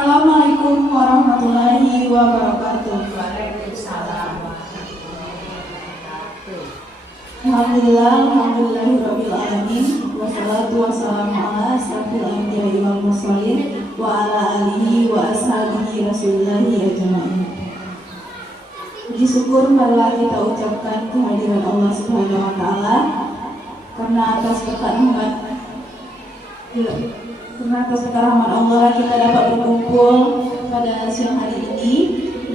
Assalamualaikum warahmatullahi wabarakatuh. Waalaikumsalam. Alhamdulillahirabbil alamin wassalatu wassalamu ala asyrafil anbiya'i wal mursalin wa ala alihi wa ashabihi rasulillahi ajma'in. Puji syukur marilah kita ucapkan kehadiran Allah Subhanahu wa taala karena atas berkat rahmat Allah kita dapat berkumpul pada siang hari ini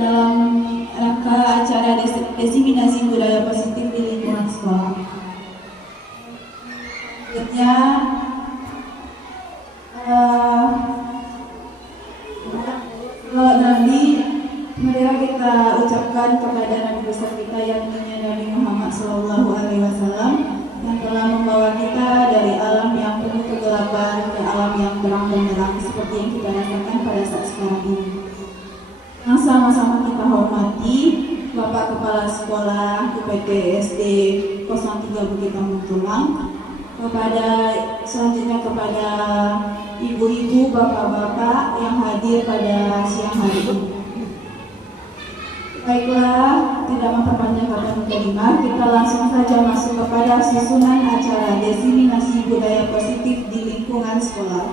dalam rangka acara diseminasi budaya positif di lingkungan sekolah. Selanjutnya marilah kita ucapkan kepada Nabi besar kita yang mulia Nabi Muhammad SAW yang telah membawa kita dari alam yang penuh kegelapan ke alam yang terang benderang seperti yang kita rasakan pada saat sekarang ini. Yang sama-sama kita hormati Bapak Kepala Sekolah UPT SD 03 Bukit Tulang, selanjutnya kepada ibu-ibu, bapak-bapak yang hadir pada siang hari ini. Baiklah, tidak memperpanjang kata mukadimah, kita langsung saja masuk kepada susunan acara diseminasi budaya positif di lingkungan sekolah.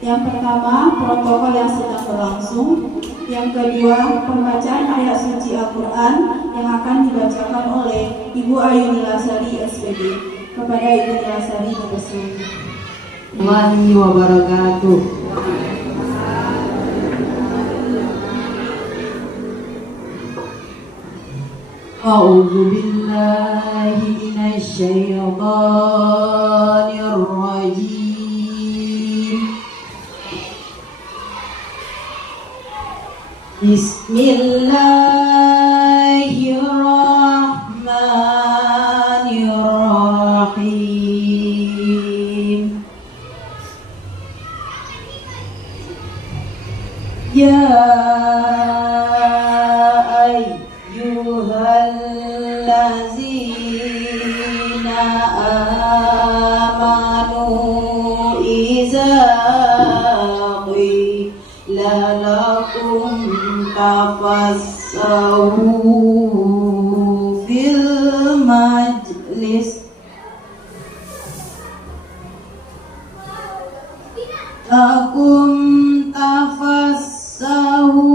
Yang pertama, protokol yang sedang berlangsung. Yang kedua, pembacaan ayat suci Al-Quran yang akan dibacakan oleh Ibu Ayu Nilasari SPD. Kepada Ibu Nilasari dipersilakan. Warahmatullahi wabarakatuh. A'udzu billahi minasy syaithanir rajim. Bismillahirrahmanirrahim. Ya ayyuhallazina amanu iza qila lakum tafassahu fil majlis lakum tafassahu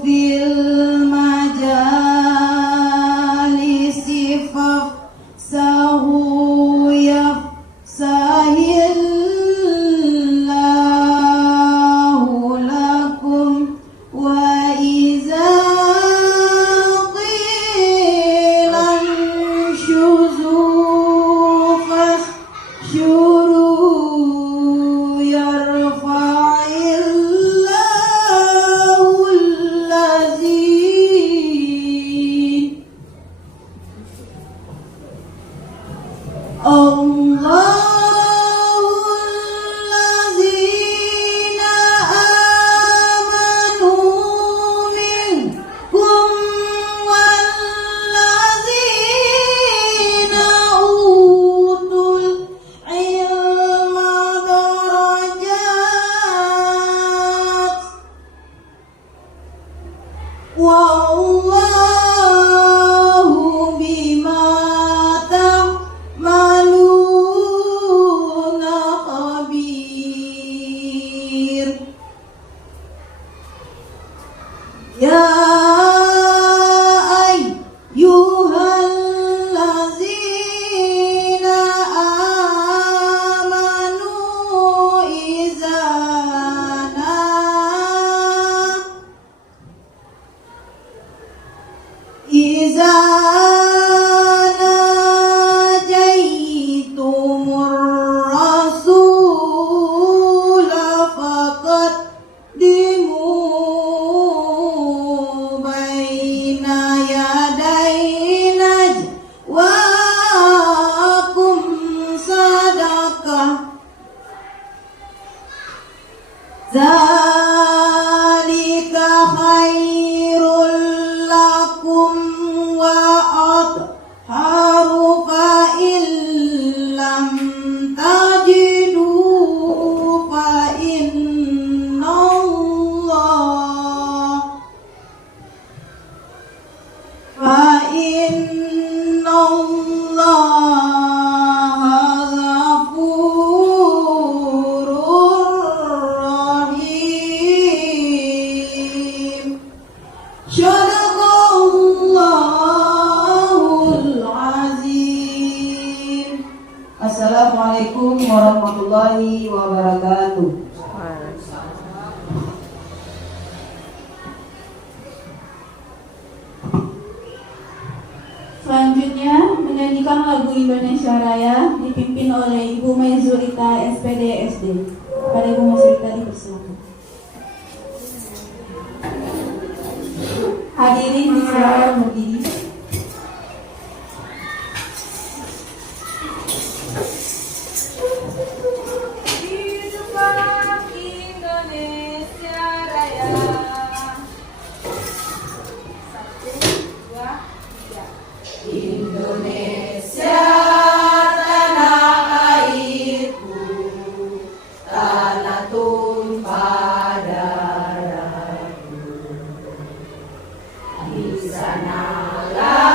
fil majalisi fafsahu yafsahillahu lakum wa iza qila anshuzu fashuru yarfa'illahu allazina allazina amanu minkum wallazina utul ilma darajat wallahu bima ta'maluna khabir. Ya ayyuhallazina amanu iza najaitumur rasula faqaddimu baina yaday najwaakum sadaqah zalika khairul lakum wa atharu fa illam tajidu fa innallaha Assalamualaikum warahmatullahi wabarakatuh. Selanjutnya menyanyikan lagu Indonesia Raya dipimpin oleh Ibu Maizurita SPD SD. Pada Ibu Maizurita dipersilakan. Hadirin bisa berdiri. Hiduplah Indonesia Raya. 1, 2, 3. Indonesia tanah airku, tanah tumpah darahku. Di sanalah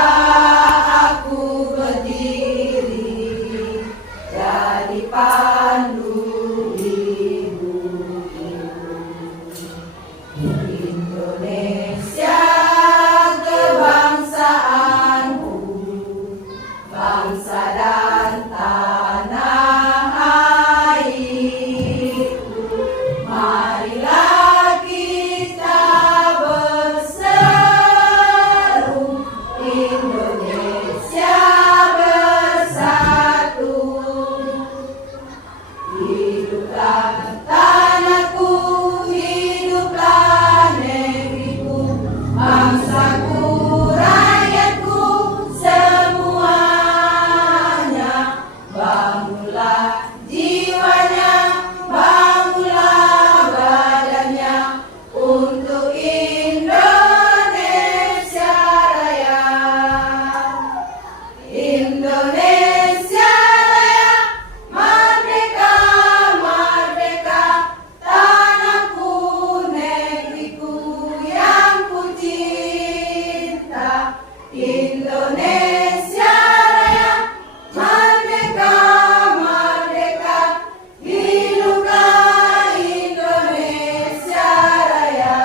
aku berdiri, jadi pandu ibu-ibu. Indonesia kebangsaanku, bangsa dan tanah airku. Marilah kita berseru, Indonesia bersatu. Hiduplah tanahku, hiduplah negeriku, bangsaku, rakyatku semuanya. Bangunlah jiwanya, bangunlah badannya untuk Indonesia Raya. Indonesia Raya, merdeka, merdeka, tanahku, negeriku yang ku cinta. Indonesia Raya, merdeka, merdeka, hiduplah Indonesia Raya.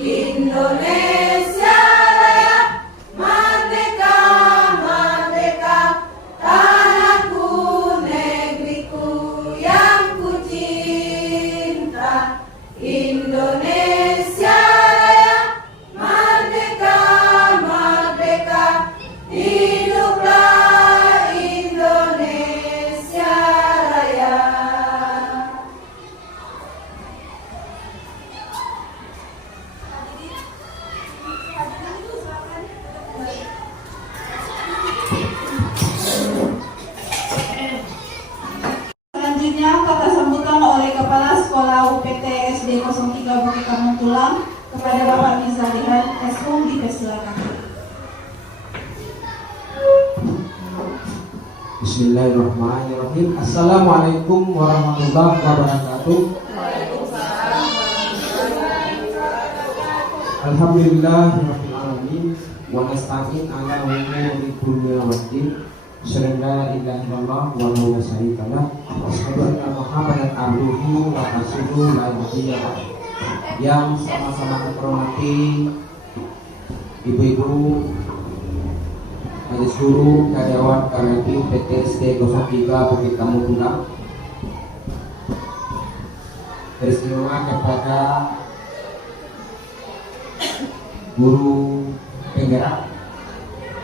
Indonesia Raya, merdeka, merdeka, tanahku, negeriku yang ku cinta. Indonesia Raya, merdeka, merdeka, hiduplah Indonesia Raya. Selanjutnya kata sambutan oleh Kepala Sekolah UPT SD 03 Bukit Kampung Tulang kepada Bapak Mizalihan SUM dipersilakan. Bismillahirrahmanirrahim. Assalamualaikum warahmatullahi wabarakatuh. Alhamdulillahirabbil alamin wa nasta'in ala umuri dunya waddin. Asyhadu an la ilaha illallah wa la syarika lah. Asyhadu anna Muhammadan abduhu wa rasuluhu la nabiyya ba'dahu. Yang sama-sama terhormati ibu-ibu, majelis guru, karyawan KMP PTSD 03 Bukit Kampung Tulang. Beristimewa kepada guru penggerak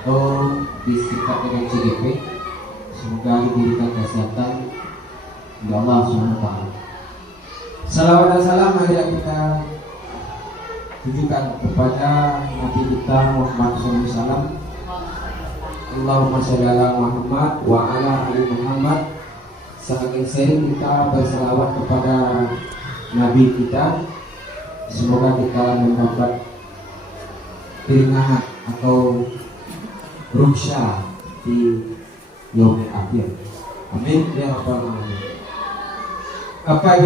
atau disingkat dengan CGP. Semoga diberikan kesehatan dari Allah SWT. Salawat dan salam marilah kita tujukan kepada Nabi kita Muhammad SAW. Allahumma sholli ala Muhammad wa ala ali Muhammad. Semakin sering kita berselawat kepada Nabi kita, semoga kita mendapat keringahan atau ruksya di yaumil akhir. Amin ya rabbal alamin. Bapak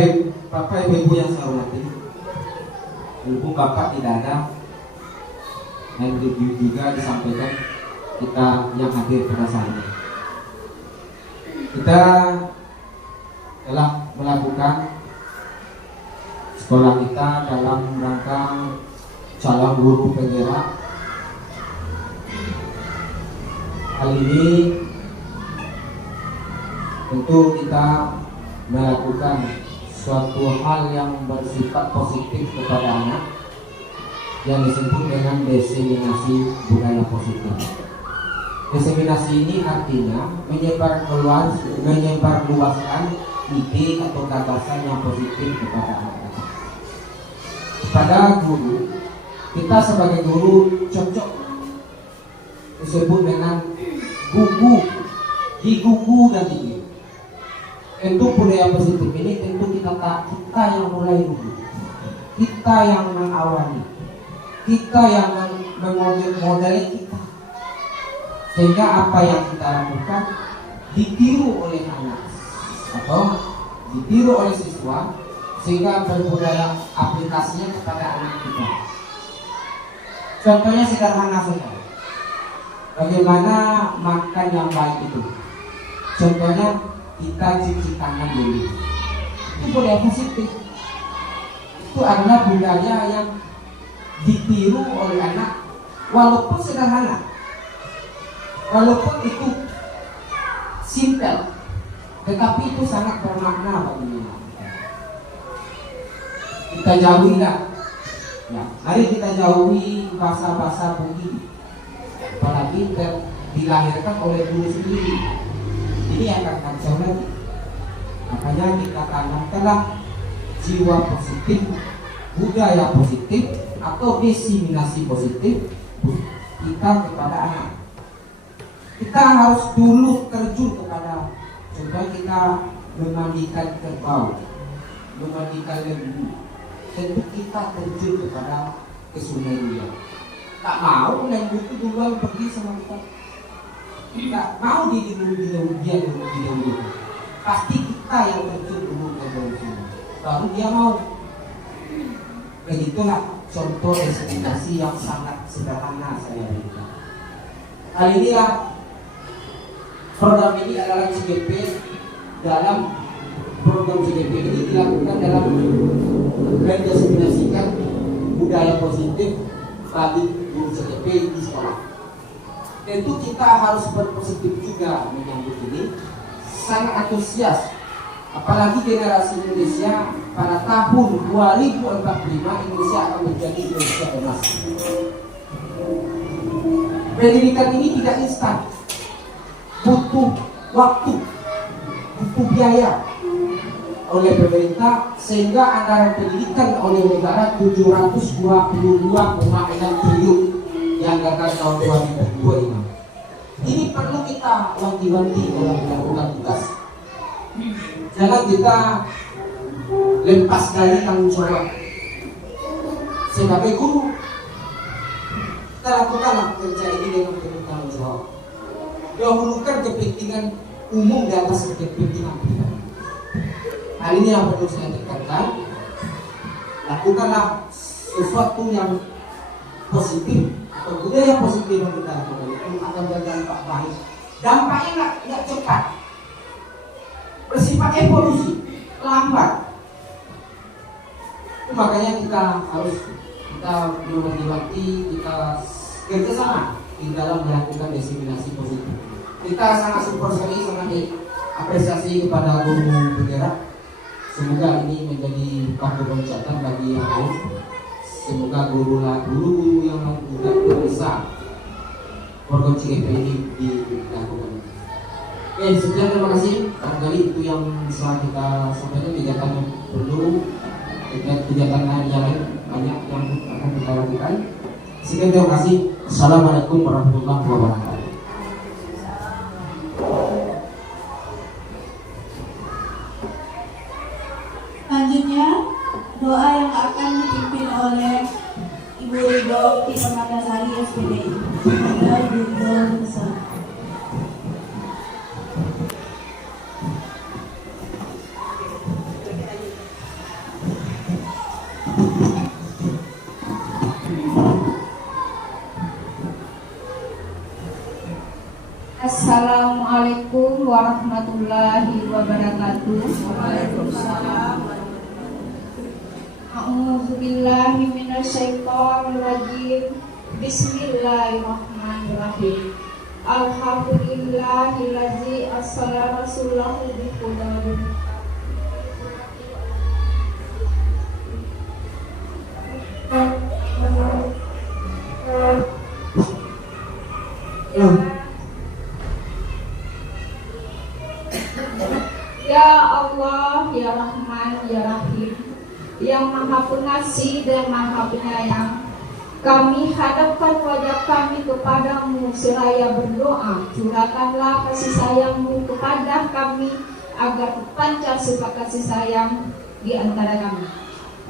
ibu yang saya hormati, walaupun bapak tidak ada, dan juga disampaikan kita yang hadir pada saat ini, kita telah melakukan sekolah kita dalam rangka calon guru penggerak. Hal ini tentu kita melakukan suatu hal yang bersifat positif kepada anak yang disebut dengan diseminasi budaya positif. Diseminasi ini artinya menyebarluaskan ide atau gagasan yang positif kepada anak-anak. Pada guru, kita sebagai guru cocok disebut dengan gugu, digugu dan digugu. Tentu budaya positif ini tentu kita yang mulai dulu, kita yang mengawali, kita yang memodel kita, sehingga apa yang kita lakukan ditiru oleh anak atau ditiru oleh siswa, sehingga berbudaya aplikasinya kepada anak kita. Contohnya sederhana saja, bagaimana makan yang baik itu. Contohnya kita cuci tangan dulu, itu budaya positif. Itu adalah budaya yang ditiru oleh anak, walaupun sederhana, walaupun itu simpel, tetapi itu sangat bermakna bagi kita. Kita jauhilah, ya, mari kita jauhi bahasa-bahasa budi, apalagi dilahirkan oleh guru sendiri. Ini yang akan kacau lagi. Makanya kita tanamkanlah jiwa positif, budaya positif atau diseminasi positif kita kepada anak. Kita harus dulu terjun kepada, contoh kita memandikan kerbau, memandikan lembu. Tentu kita terjun kepada ke sungai dia. Tak mau lembu itu duluan pergi sama kita. Tidak mau dia dulu. Pasti kita yang terjun dulu ke dalam sungai, baru dia mau. Begitulah contoh diseminasi yang sangat sederhana saya berikan. Kali ini program ini adalah CGP. Dalam program CGP ini dilakukan dalam mendiseminasikan budaya positif bagi guru CGP di sekolah. Tentu kita harus berpositif juga menyambut ini, sangat antusias. Apalagi generasi Indonesia pada tahun 2045 Indonesia akan menjadi Indonesia emas. Pendidikan ini tidak instan, butuh waktu, butuh biaya oleh pemerintah, sehingga anggaran pendidikan oleh negara 722,6 triliun yang anggaran tahun 2025. Ini perlu kita wanti-wanti dalam melakukan tugas. Jangan kita lepas dari tanggung jawab. Sebagai guru, kita lakukanlah kerja ini dengan penuh tanggung jawab. Dahulukan kepentingan umum di atas kepentingan pribadi. Hal ini yang perlu saya tekankan. Lakukanlah sesuatu yang positif atau budaya positif yang kita lakukan itu akan berdampak baik. Dampaknya nggak cepat, bersifat evolusi, lambat. Makanya kita harus menghormati, kita kerjasama di dalam melakukan diseminasi positif. Kita sangat support sekali, sangat apresiasi kepada guru bergerak. Semoga ini menjadi batu loncatan bagi yang lain. Semoga guru-guru yang juga bisa program CGP ini dilakukan. Oke, sekian, terima kasih. Barangkali itu yang bisa kita sampaikan. Kegiatan yang perlu, kegiatan lain yang banyak yang akan kita lakukan. Sekian, terima kasih. Assalamualaikum warahmatullahi wabarakatuh. Selanjutnya, doa yang akan dipimpin oleh Ibu Ridho di Permatasari SPDI. Semoga Ibu Ridho besar. Assalamualaikum warahmatullahi wabarakatuh. Waalaikumsalam. A'udzubillahi minasyaitonirrajim. Bismillahirrahmanirrahim. Alhamdulillahillazi arsala rasulahu bil huda. Ya Allah, ya Rahman, ya Rahim, yang Maha Pengasih dan Maha Penyayang, kami hadapkan wajah kami kepadamu seraya berdoa, curahkanlah kasih sayangmu kepada kami agar terpancar sifat kasih sayang di antara kami.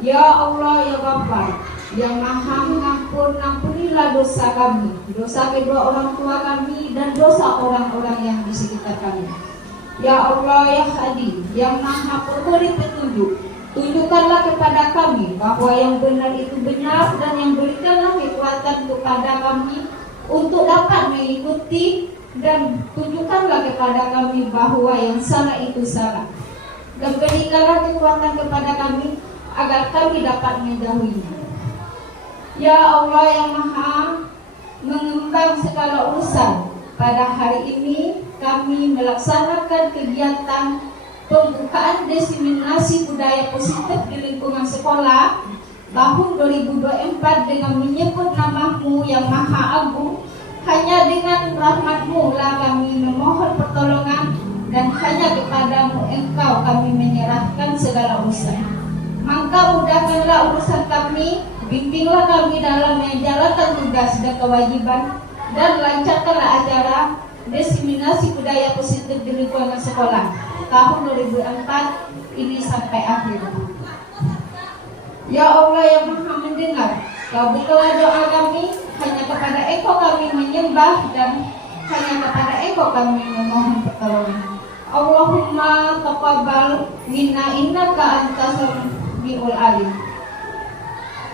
Ya Allah, ya Bapa, yang Maha mengampun, ampunilah dosa kami, dosa kedua orang tua kami dan dosa orang-orang yang di sekitar kami. Ya Allah, ya Hadi, yang Maha pemberi petunjuk, tunjukkanlah kepada kami bahwa yang benar itu benar, dan yang berikanlah kekuatan kepada kami untuk dapat mengikuti, dan tunjukkanlah kepada kami bahwa yang salah itu salah, dan berikanlah kekuatan kepada kami agar kami dapat menjauhinya. Ya Allah, yang Maha mengembang segala urusan, pada hari ini kami melaksanakan kegiatan pembukaan diseminasi budaya positif di lingkungan sekolah tahun 2024 dengan menyebut namamu yang Maha Agung. Hanya dengan rahmat-Mu lah kami memohon pertolongan, dan hanya kepadamu Engkau kami menyerahkan segala urusan. Maka mudahkanlah urusan kami, bimbinglah kami dalam menjalankan tugas dan kewajiban, dan lancarkanlah acara diseminasi budaya positif di lingkungan sekolah tahun 2004 ini sampai akhir. Ya Allah, yang Maha mendengar, kabulkanlah doa kami. Hanya kepada Engkau kami menyembah, dan hanya kepada Engkau kami memohon pertolongan. Allahumma taqabbal minna innaka antas samiul alim,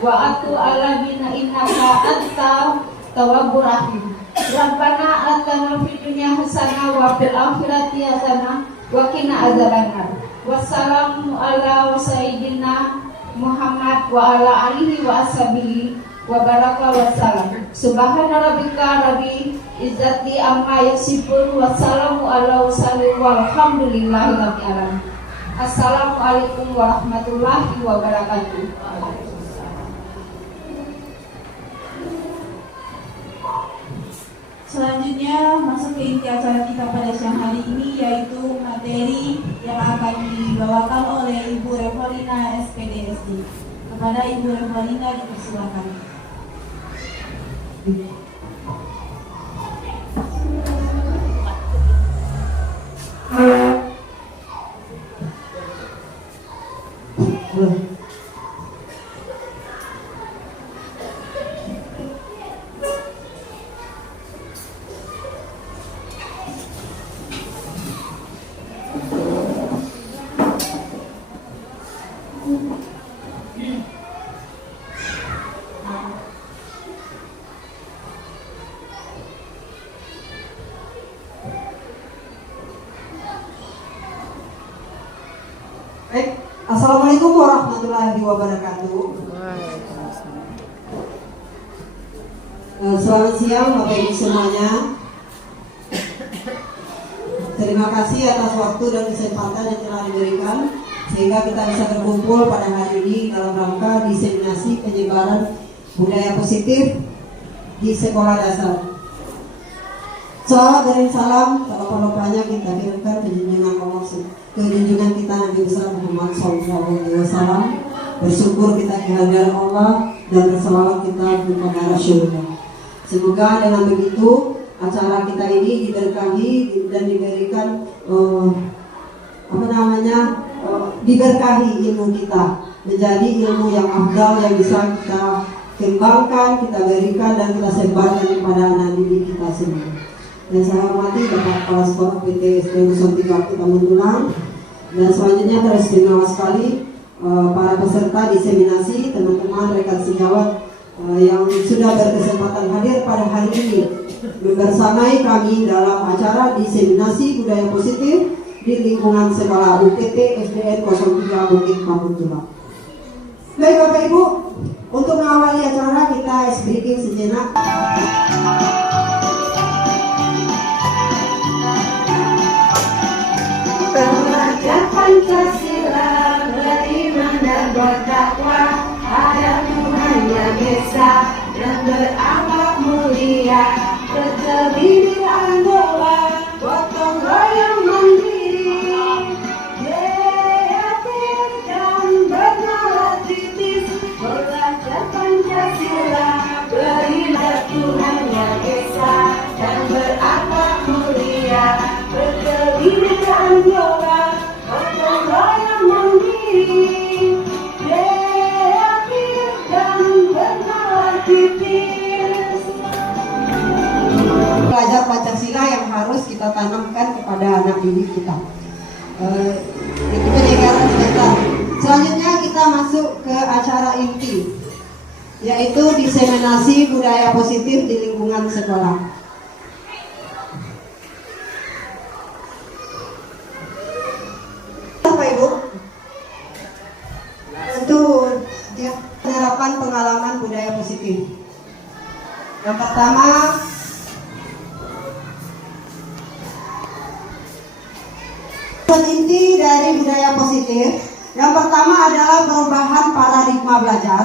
wa atu ala minna innaka anta tawwabur rahim. Rabbana atina fid dunya hasanah wa fil akhirati hasanah wa qina adzabannar. Wassalamu ala sayyidina Muhammad wa ala alihi wa ashabihi wa baraka wa salam. Subhana rabbika rabbil izzati amma yasifun, wa salamu ala mursalin walhamdulillahi rabbil alamin. Assalamualaikum warahmatullahi wabarakatuh. Selanjutnya masuk ke inti acara kita pada siang hari ini, yaitu materi yang akan dibawakan oleh Ibu Revolina SPDSD. Kepada Ibu Revolina dipersilakan. Assalamualaikum warahmatullahi wabarakatuh. Selamat siang Bapak Ibu semuanya. Terima kasih atas waktu dan kesempatan yang telah diberikan sehingga kita bisa berkumpul pada hari ini dalam rangka diseminasi penyebaran budaya positif di sekolah dasar. Salawat dan salam seluruh-luruhnya kita kirimkan ke junjungan kita Nabi besar Muhammad SAW. Bersyukur kita kehadiran Allah dan berselawat kita kepada Rasulullah. Semoga dengan begitu acara kita ini diberkahi dan diberikan diberkahi ilmu kita menjadi ilmu yang afdal yang bisa kita kembangkan, kita berikan dan kita sebarkan kepada anak didik kita semua. Dan saya hormati Bapak Kepala Sekolah PTSD Nusa Tenggara Tamundulang, dan selanjutnya teristimewa sekali para peserta diseminasi, teman-teman rekan sejawat yang sudah berkesempatan hadir pada hari ini membersamai kami dalam acara diseminasi budaya positif di lingkungan sekolah UPT SDN 03 Bukit Tamundulang. Baik Bapak Ibu, untuk mengawali acara kita breaking sejenak. anak didik kita. Itu penyegaran sebentar. Selanjutnya kita masuk ke acara inti, yaitu diseminasi budaya positif di lingkungan sekolah. Bapak Ibu, tentu penerapan pengalaman budaya positif. Yang pertama, inti dari budaya positif. Yang pertama adalah perubahan paradigma belajar.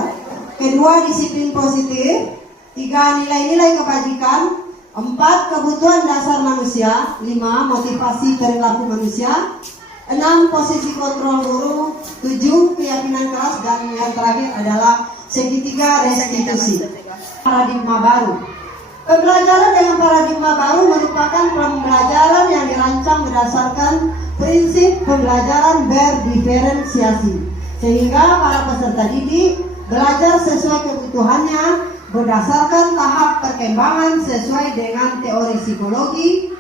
Kedua, disiplin positif. Tiga, nilai-nilai kebajikan. 4, kebutuhan dasar manusia. 5, motivasi perilaku manusia. 6, posisi kontrol guru. 7, keyakinan keras. Dan yang terakhir adalah segitiga restitusi. Paradigma baru. Pembelajaran dengan paradigma baru merupakan pembelajaran yang dirancang berdasarkan prinsip pembelajaran berdiferensiasi, sehingga para peserta didik belajar sesuai kebutuhannya berdasarkan tahap perkembangan sesuai dengan teori psikologi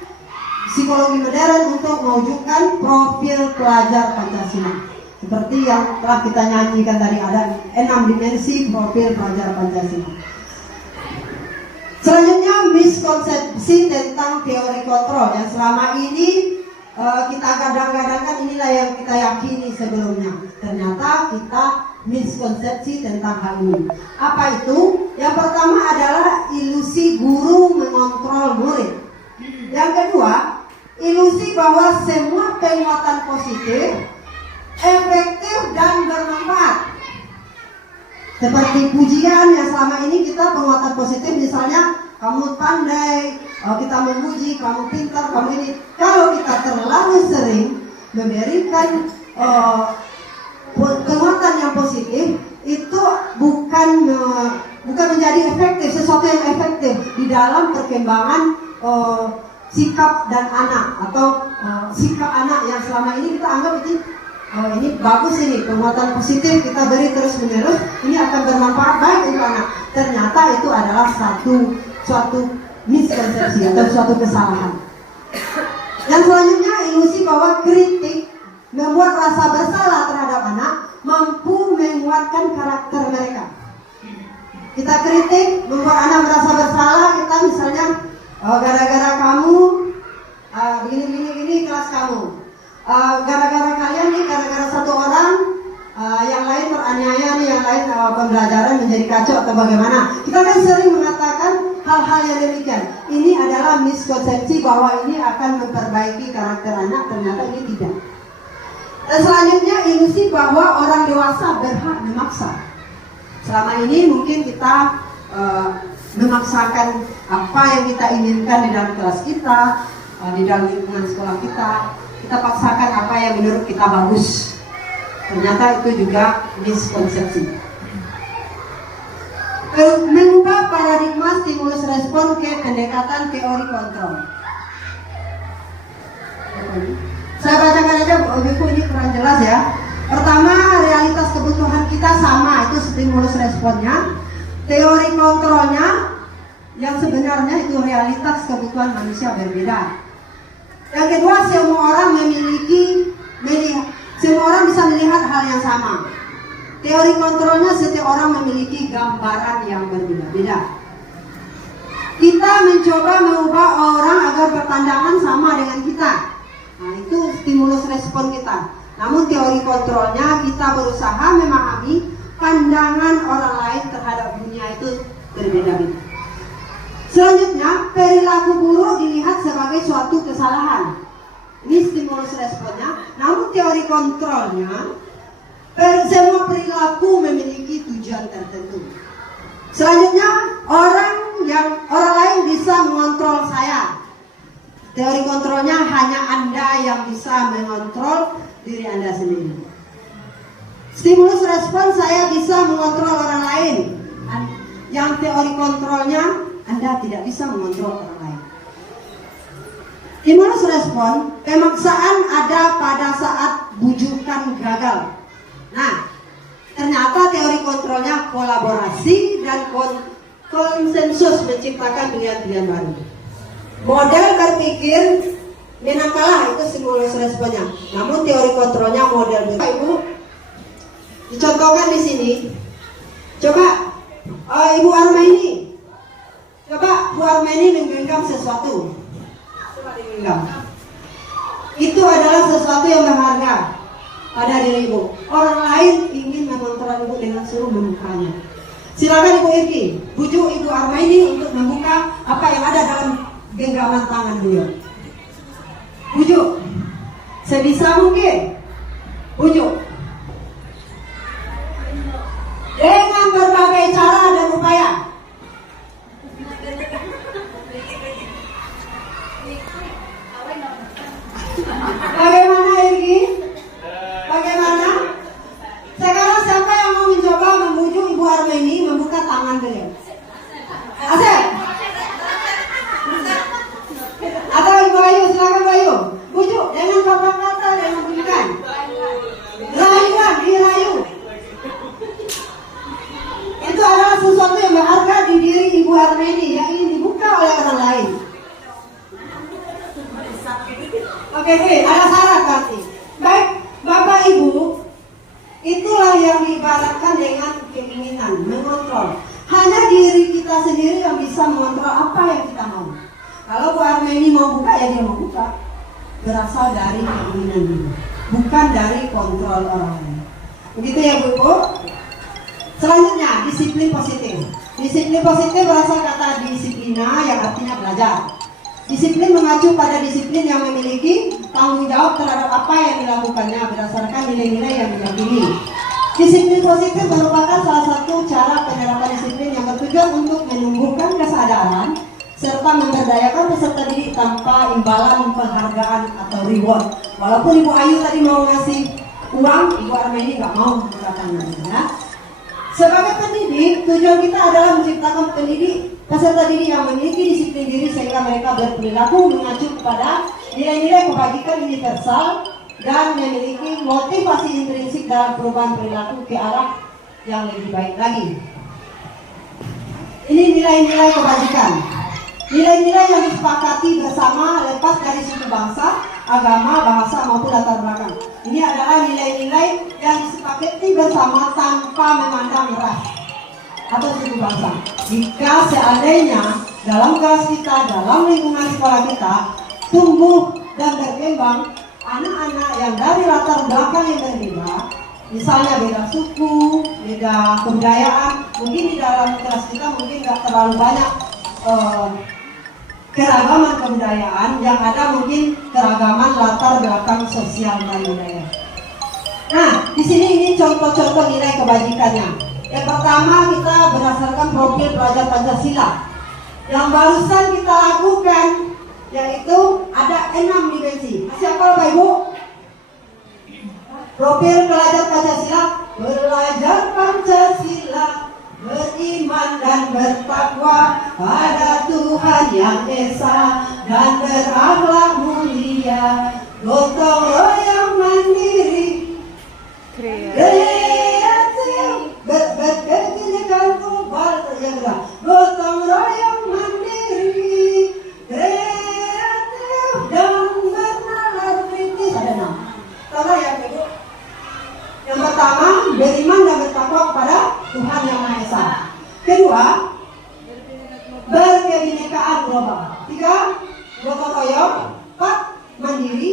modern untuk mewujudkan profil pelajar Pancasila. Seperti yang telah kita nyanyikan tadi, ada 6 dimensi profil pelajar Pancasila. Selanjutnya, miskonsepsi tentang teori kontrol yang selama ini kita gadang-gadangkan, inilah yang kita yakini sebelumnya. Ternyata kita miskonsepsi tentang hal ini. Apa itu? Yang pertama adalah ilusi guru mengontrol murid. Yang kedua, ilusi bahwa semua penguatan positif efektif dan bermanfaat. Seperti pujian yang selama ini kita penguatan positif, misalnya kamu pandai, kita memuji, kamu pintar, kamu ini. Kalau kita terlalu sering memberikan penguatan yang positif, itu bukan menjadi efektif, sesuatu yang efektif di dalam perkembangan sikap dan anak, atau sikap anak yang selama ini kita anggap ini bagus, ini penguatan positif kita beri terus menerus, ini akan bermanfaat baik untuk anak. Ternyata itu adalah suatu miskonsepsi atau suatu kesalahan. Yang selanjutnya, ilusi bahwa kritik membuat rasa bersalah terhadap anak mampu menguatkan karakter mereka. Kita kritik membuat anak merasa bersalah. Kita misalnya gara-gara kamu gini kelas kamu, gara-gara kalian nih, gara-gara satu orang yang lain teraniaya nih, yang lain pembelajaran menjadi kacau atau bagaimana. Kita kan sering mengatakan hal-hal yang demikian. Ini adalah miskonsepsi bahwa ini akan memperbaiki karakter anak, ternyata ini tidak. Dan selanjutnya, ilusi bahwa orang dewasa berhak memaksa. Selama ini mungkin kita memaksakan apa yang kita inginkan di dalam kelas kita, di dalam lingkungan sekolah kita. Kita paksakan apa yang menurut kita bagus. Ternyata itu juga miskonsepsi. Mengubah paradigma stimulus respon ke pendekatan teori kontrol. Saya bacakan aja buku ini kurang jelas ya. Pertama, realitas kebutuhan kita sama, itu stimulus responnya. Teori kontrolnya yang sebenarnya itu realitas kebutuhan manusia berbeda. Yang kedua, semua orang bisa melihat hal yang sama. Teori kontrolnya, setiap orang memiliki gambaran yang berbeda-beda. Kita mencoba mengubah orang agar berpandangan sama dengan kita. Nah, itu stimulus respon kita. Namun teori kontrolnya, kita berusaha memahami pandangan orang lain terhadap dunia itu berbeda-beda. Selanjutnya, perilaku buruk dilihat sebagai suatu kesalahan. Ini stimulus responnya. Namun teori kontrolnya, semua perilaku memiliki tujuan tertentu. Selanjutnya, orang lain bisa mengontrol saya. Teori kontrolnya, hanya Anda yang bisa mengontrol diri Anda sendiri. Stimulus respon, saya bisa mengontrol orang lain. Yang teori kontrolnya, Anda tidak bisa mengontrol orang lain. Stimulus respon, pemaksaan ada pada saat bujukan gagal. Nah, ternyata teori kontrolnya kolaborasi dan konsensus menciptakan pilihan-pilihan baru. Model berpikir Menang kalah itu stimulus responnya. Namun teori kontrolnya model Bapak Ibu dicontohkan di sini. Coba Ibu Armaini, coba Bu Armaini menggenggam sesuatu. Coba digenggam. Itu adalah sesuatu yang berharga pada diri Ibu. Orang lain ingin mengontrol Ibu dengan suruh membukanya. Silakan Ibu Irki, bujuk Ibu Armaini untuk membuka apa yang ada dalam genggaman tangan beliau. Bujuk, sebisa mungkin. Bujuk. Dengan berbagai cara dan upaya. Bagaimana Irki? Bagaimana? Sekarang siapa yang mau mencoba membujuk Ibu Armaini membuka tangan beliau? Asep? Atau Ibu Ayu, silakan Bu Ayu. Bujuk dengan kata-kata dan membunyikan. Rayuan, dirayu. Itu adalah sesuatu yang berharga di diri Ibu Armaini yang ingin dibuka oleh orang lain. Oke, ada syarat berarti. Baik, Bapak Ibu, itulah yang diibaratkan dengan keinginan, mengontrol. Hanya diri kita sendiri yang bisa mengontrol apa yang kita mau. Kalau Bu Armaini mau buka, ya dia mau buka. Berasal dari keinginan diri, bukan dari kontrol orang lain. Begitu ya Bu Ibu. Selanjutnya, disiplin positif. Disiplin positif berasal kata disiplina yang artinya belajar. Disiplin mengacu pada disiplin yang memiliki tanggung jawab terhadap apa yang dilakukannya berdasarkan nilai-nilai yang diyakini. Disiplin positif merupakan salah satu cara penerapan disiplin yang bertujuan untuk menumbuhkan kesadaran serta memberdayakan peserta didik tanpa imbalan penghargaan atau reward. Walaupun Ibu Ayu tadi mau ngasih uang, Ibu Armaini nggak mau menggunakannya. Ya. Sebagai pendidik, tujuan kita adalah menciptakan peserta didik yang memiliki disiplin diri sehingga mereka berperilaku mengacu kepada nilai-nilai kebajikan universal dan memiliki motivasi intrinsik dalam perubahan perilaku ke arah yang lebih baik lagi. Ini nilai-nilai kebajikan. Nilai-nilai yang disepakati bersama lepas dari suku bangsa, agama, bahasa maupun latar belakang. Ini adalah nilai-nilai yang disepakati bersama tanpa memandang ras atau suku bangsa. Jika seandainya dalam kelas kita, dalam lingkungan sekolah kita tumbuh dan berkembang anak-anak yang dari latar belakang yang berbeda, misalnya beda suku, beda kebudayaan, mungkin di dalam kelas kita mungkin nggak terlalu banyak keragaman kebudayaan, yang ada mungkin keragaman latar belakang sosial dan budaya. Nah, di sini ini contoh-contoh nilai kebajikannya. Yang pertama, kita berdasarkan profil pelajar Pancasila. Yang barusan kita lakukan, yaitu ada 6 dimensi. Siapa Bapak Ibu? Profil pelajar Pancasila, belajar Pancasila, beriman dan bertakwa pada Tuhan Yang Esa dan berakhlak mulia, gotong royong mandiri, kreatif, berkebinekaan global terjaga, gotong royong mandiri, kreatif dan bernalar kritis. Ada 6. Tolong ya Ibu. Yang pertama, beriman dan bertakwa kepada Tuhan Yang Maha Esa. Kedua, berkebinekaan global. 3, gotong royong. 4, mandiri.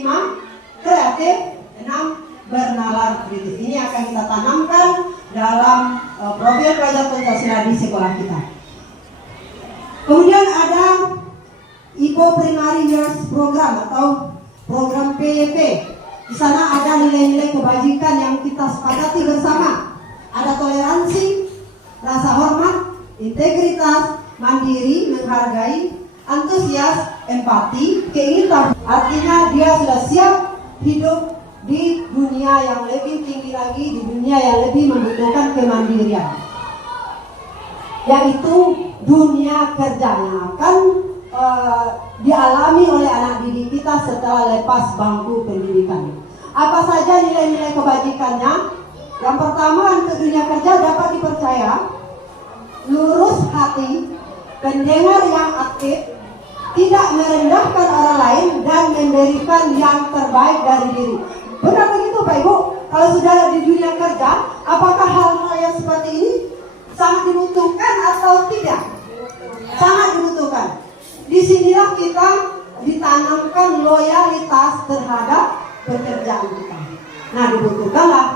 5, kreatif. 6, bernalar kritis. Ini akan kita tanamkan dalam profil pelajar Pancasila di sekolah kita. Kemudian ada IPO Primary Years Program atau program PYP. Di sana ada nilai-nilai kebajikan yang kita sepakati bersama. Ada toleransi, rasa hormat, integritas, mandiri, menghargai, antusias, empati, keinginan. Artinya dia sudah siap hidup di dunia yang lebih tinggi lagi, di dunia yang lebih membutuhkan kemandirian. Yaitu dunia kerja yang akan dialami oleh anak didik kita setelah lepas bangku pendidikan. Apa saja nilai-nilai kebajikannya? Yang pertama, untuk dunia kerja dapat dipercaya, lurus hati, pendengar yang aktif, tidak merendahkan orang lain, dan memberikan yang terbaik dari diri. Benar begitu Pak Ibu? Kalau sudah di dunia kerja, apakah hal-hal yang seperti ini sangat dibutuhkan atau tidak? Sangat dibutuhkan. Disinilah kita ditanamkan loyalitas terhadap pekerjaan kita. Nah, dibutuhkanlah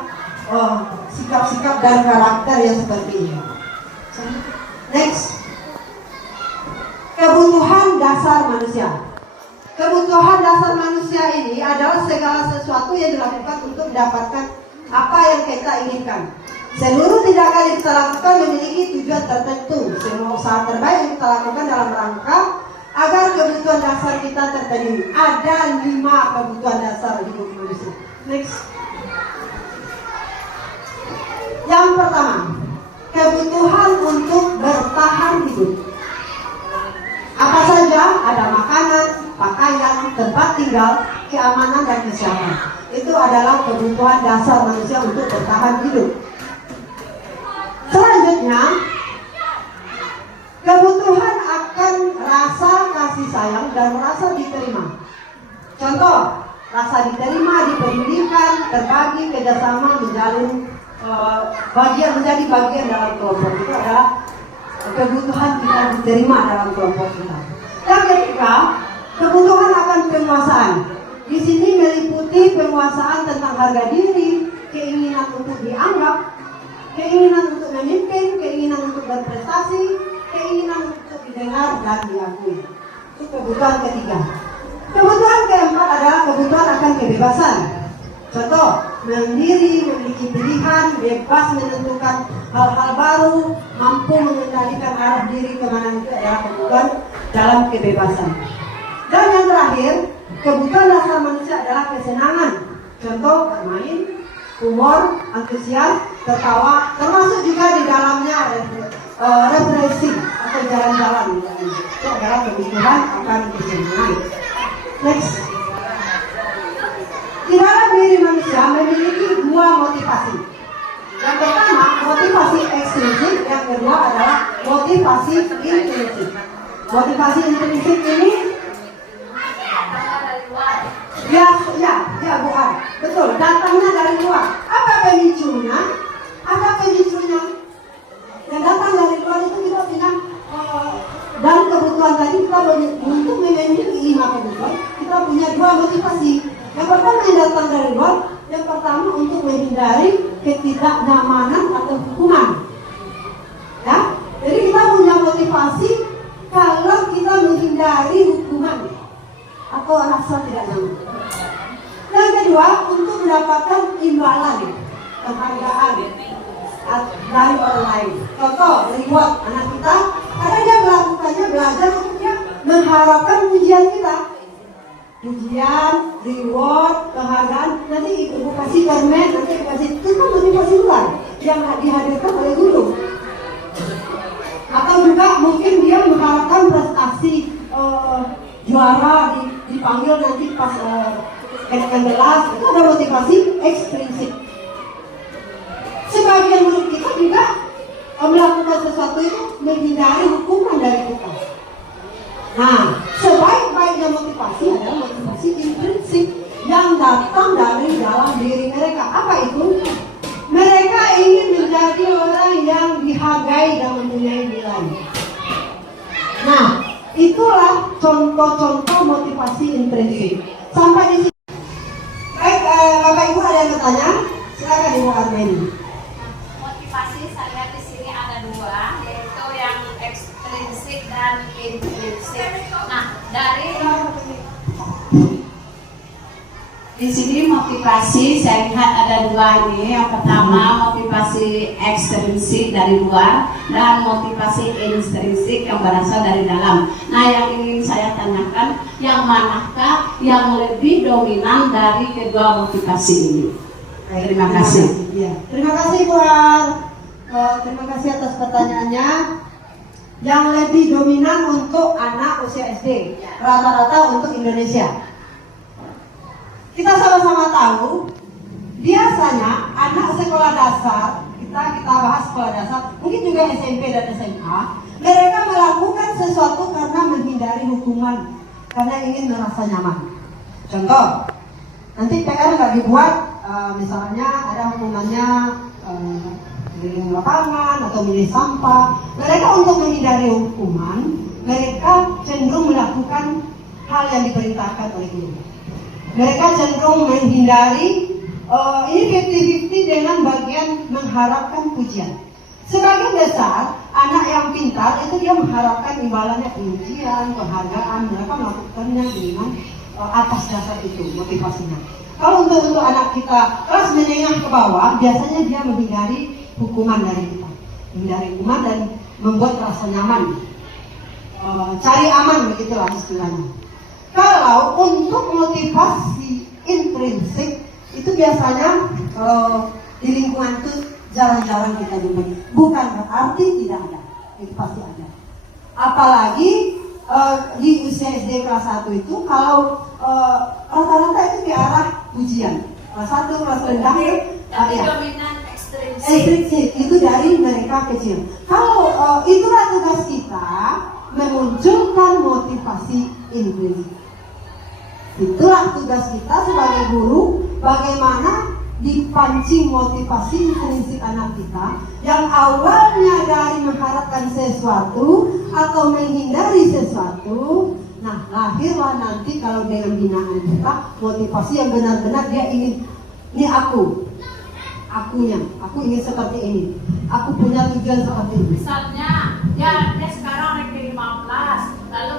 sikap-sikap dan karakter yang seperti ini. Next, kebutuhan dasar manusia. Kebutuhan dasar manusia ini adalah segala sesuatu yang dilakukan untuk mendapatkan apa yang kita inginkan. Seluruh tindakan yang kita lakukan memiliki tujuan tertentu. Semua usaha terbaik yang kita lakukan dalam rangka agar kebutuhan dasar kita terpenuhi. Ada 5 kebutuhan dasar hidup manusia. Next. Yang pertama, kebutuhan untuk bertahan hidup. Apa saja? Ada makanan, pakaian, tempat tinggal, keamanan, dan kesehatan. Itu adalah kebutuhan dasar manusia untuk bertahan hidup. Selanjutnya, kebutuhan akan rasa kasih sayang dan rasa diterima. Contoh, rasa diterima, dipedulikan, berbagi, kerjasama, menjalin menjadi bagian dalam kelompok. Itu adalah kebutuhan kita diterima dalam kelompok kita. Yang ketiga, kebutuhan akan penguasaan. Di sini meliputi penguasaan tentang harga diri, keinginan untuk dianggap, keinginan untuk memimpin, keinginan untuk berprestasi, keinginan untuk didengar dan diakui. Itu kebutuhan ketiga. Kebutuhan keempat adalah kebutuhan akan kebebasan. Contoh, mandiri, memiliki pilihan, bebas menentukan hal-hal baru, mampu mengendalikan arah diri kemana, itu adalah kebutuhan dalam kebebasan. Dan yang terakhir, kebutuhan dasar manusia adalah kesenangan. Contoh, bermain, humor, antusias, tertawa, termasuk juga di dalamnya refreshing atau jalan-jalan. Itu adalah kebutuhan akan kesenangan. Next. Di dalam diri manusia memiliki 2 motivasi. Yang pertama, motivasi ekstrinsik. Yang kedua adalah motivasi intrinsik. Motivasi intrinsik ini ya bukan. Betul, datangnya dari luar. Apa pemicunya? Yang datang dari luar itu kita bilang dan kebutuhan tadi kita untuk memenuhi 5 kebutuhan, kita punya 2 motivasi. Yang pertama yang datang dari luar, yang pertama untuk menghindari ketidaknyamanan atau hukuman. Ya, jadi kita punya motivasi kalau kita menghindari hukuman atau rasa tidak nyaman. Yang kedua, untuk mendapatkan imbalan, penghargaan dari orang lain. Contoh, reward anak kita, karena dia melakukannya belajar untuk dia mengharapkan pujian kita. Pujian, reward, penghargaan, nanti ibu kasih permen, nanti ibu kasih, itu kan motivasi luar yang dihadirkan oleh guru. Atau juga mungkin dia mengharapkan prestasi juara, dipanggil nanti pas kenaikan kelas, itu ada motivasi ekstrinsik. Sebagian murid kita juga melakukan sesuatu itu menghindari hukuman dari kita. Nah, sebaik-baiknya motivasi adalah motivasi intrinsik yang datang dari dalam diri mereka. Apa itu? Mereka ingin menjadi orang yang dihargai dan mempunyai nilai. Nah, itulah contoh-contoh motivasi intrinsik. Sampai di sini. Baik, Bapak Ibu ada yang bertanya? Silakan Ibu Armeni. Motivasi saya di sini ada 2, yaitu yang ekstrinsik dan intrinsik. Nah, dari di sini motivasi saya lihat ada 2 ini. Yang pertama motivasi ekstrinsik dari luar dan motivasi intrinsik yang berasal dari dalam. Nah, yang ingin saya tanyakan, yang manakah yang lebih dominan dari kedua motivasi ini? Terima kasih. Ya, terima kasih Bu Ar. Terima kasih atas pertanyaannya. Yang lebih dominan untuk anak usia SD, rata-rata untuk Indonesia. Kita sama-sama tahu, biasanya anak sekolah dasar, kita bahas sekolah dasar, mungkin juga SMP dan SMA, Mereka melakukan sesuatu karena menghindari hukuman, karena ingin merasa nyaman. Contoh, nanti PR nggak dibuat, misalnya ada hukumannya keliling lapangan atau milih sampah. Mereka untuk menghindari hukuman, mereka cenderung melakukan hal yang diperintahkan oleh guru. Mereka cenderung menghindari ini 50-50 dengan bagian mengharapkan pujian. Sebagian besar anak yang pintar itu dia mengharapkan imbalannya pujian, penghargaan. Mereka melakukannya dengan atas dasar itu motivasinya. Kalau untuk anak kita kelas menengah ke bawah, biasanya dia menghindari hukuman dari kita, menghindari hukuman dan membuat rasa nyaman, cari aman, begitulah istilahnya. Kalau untuk motivasi intrinsik itu biasanya kalau di lingkungan itu jarang-jarang kita jumpai. Bukan berarti tidak ada, itu pasti ada. Apalagi di usia SD kelas 1 itu kalau rata-rata itu di arah pujian. Kelas 1, kelas rendah Tapi dominan ekstrinsik. ekstrinsik itu dari mereka kecil. Kalau itulah tugas kita, memunculkan motivasi intrinsik. Itulah tugas kita sebagai guru, bagaimana dipancing motivasi intrinsik anak kita yang awalnya dari mengharapkan sesuatu atau menghindari sesuatu. Nah, lahirlah nanti kalau dengan binaan kita motivasi yang benar-benar dia ingin, ini aku ingin seperti ini, aku punya tujuan seperti ini. Misalnya, dia sekarang ranking 15, lalu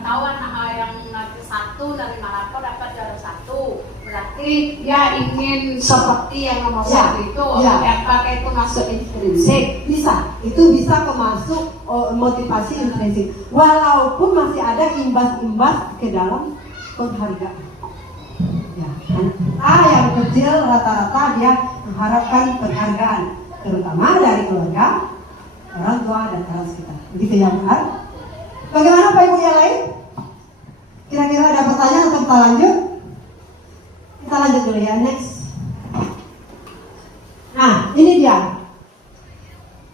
tahu anak yang nanti 1 dari maraton dapat juara 1, berarti dia ingin seperti yang nomor 1 itu. Apakah itu masuk intrinsik? Bisa, itu bisa kemasuk motivasi intrinsik. Walaupun masih ada imbas-imbas ke dalam penghargaan. Ya, yang kecil rata-rata dia mengharapkan penghargaan, terutama dari keluarga, orang tua dan orang sekitar. Begitu ya, Pak? Bagaimana Pak Ibu yang lain? Kira-kira ada pertanyaan atau kita lanjut? Kita lanjut dulu ya, next. Nah, ini dia.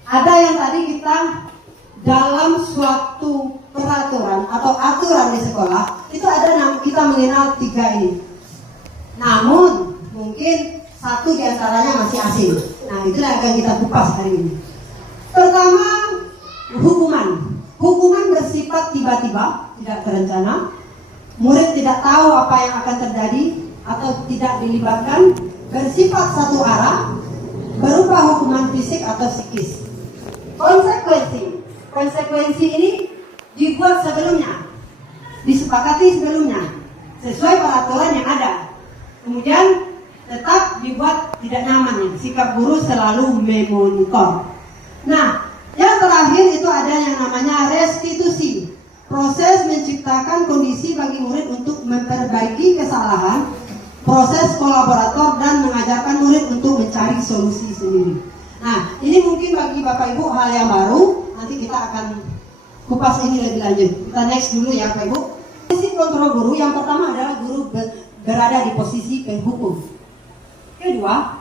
Ada yang tadi kita dalam suatu peraturan atau aturan di sekolah, itu ada kita mengenal 3 ini. Namun, mungkin 1 diantaranya masih asing. Nah, itulah yang akan kita kupas hari ini. Pertama, hukuman. Hukuman bersifat tiba-tiba, tidak terencana. Murid tidak tahu apa yang akan terjadi atau tidak dilibatkan. Bersifat satu arah, berupa hukuman fisik atau psikis. Konsekuensi ini dibuat sebelumnya, disepakati sebelumnya, sesuai peraturan yang ada. Kemudian tetap dibuat tidak nyaman. Sikap guru selalu memonitor. Nah, yang terakhir itu ada yang namanya restitusi. Proses menciptakan kondisi bagi murid untuk memperbaiki kesalahan, proses kolaborator dan mengajarkan murid untuk mencari solusi sendiri. Nah, ini mungkin bagi Bapak Ibu hal yang baru. Nanti kita akan kupas ini lebih lanjut. Kita next dulu ya Bapak Ibu. Posisi kontrol guru yang pertama adalah guru berada di posisi penghukum. Kedua,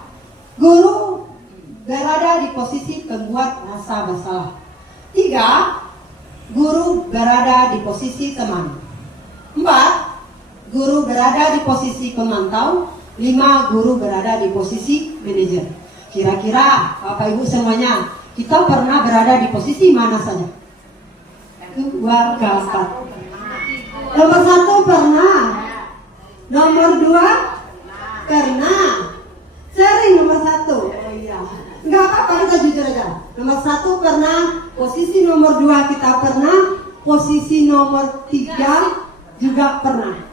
guru berada di posisi pembuat rasa bersalah. 3, guru berada di posisi teman. 4, guru berada di posisi pemantau. 5, guru berada di posisi manajer. Kira-kira Bapak Ibu semuanya, kita pernah berada di posisi mana saja? 2, 4. Nomor 1 pernah. Nomor 2 pernah. Sering nomor 1. Enggak apa-apa, kita jujur aja. Nomor 1 pernah, posisi nomor 2 kita pernah, posisi nomor 3 juga pernah.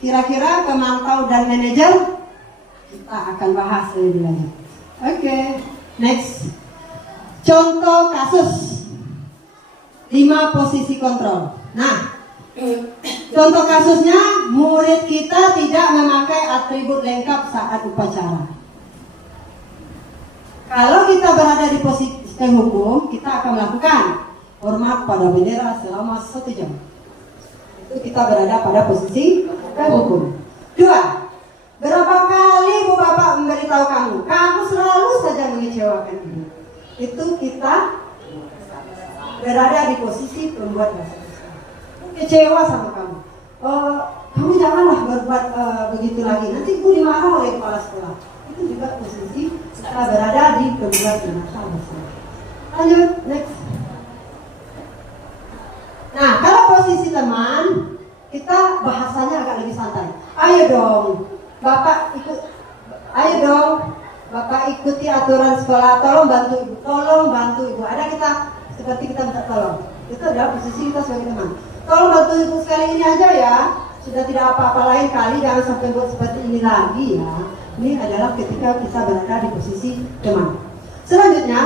Kira-kira pemantau dan manajer kita akan bahas lebih lanjut. Oke, next. Contoh kasus 5 posisi kontrol. Nah, contoh kasusnya, murid kita tidak memakai atribut lengkap saat upacara. Kalau kita berada di posisi penghukum, kita akan melakukan hormat pada bendera selama 1 jam. Itu kita berada pada posisi penghukum. 2, berapa kali Bu Bapak memberitahu kamu selalu saja mengecewakan ibu. Itu kita berada di posisi pembuat rasa bersalah. Kecewa sama kamu. Kamu janganlah berbuat begitu lagi. Nanti ibu dimarah oleh kepala sekolah. Itu juga posisi kita berada di pembuat rasa bersalah. Lanjut, next. Nah, kalau posisi teman, kita bahasanya agak lebih santai. Ayo dong, Bapak ikuti aturan sekolah. Tolong bantu ibu. Ada kita seperti kita minta tolong. Itu adalah posisi kita sebagai teman. Tolong bantu ibu sekali ini aja ya. Sudah tidak apa-apa lain kali, jangan sampai buat seperti ini lagi ya. Ini adalah ketika kita berada di posisi teman. Selanjutnya,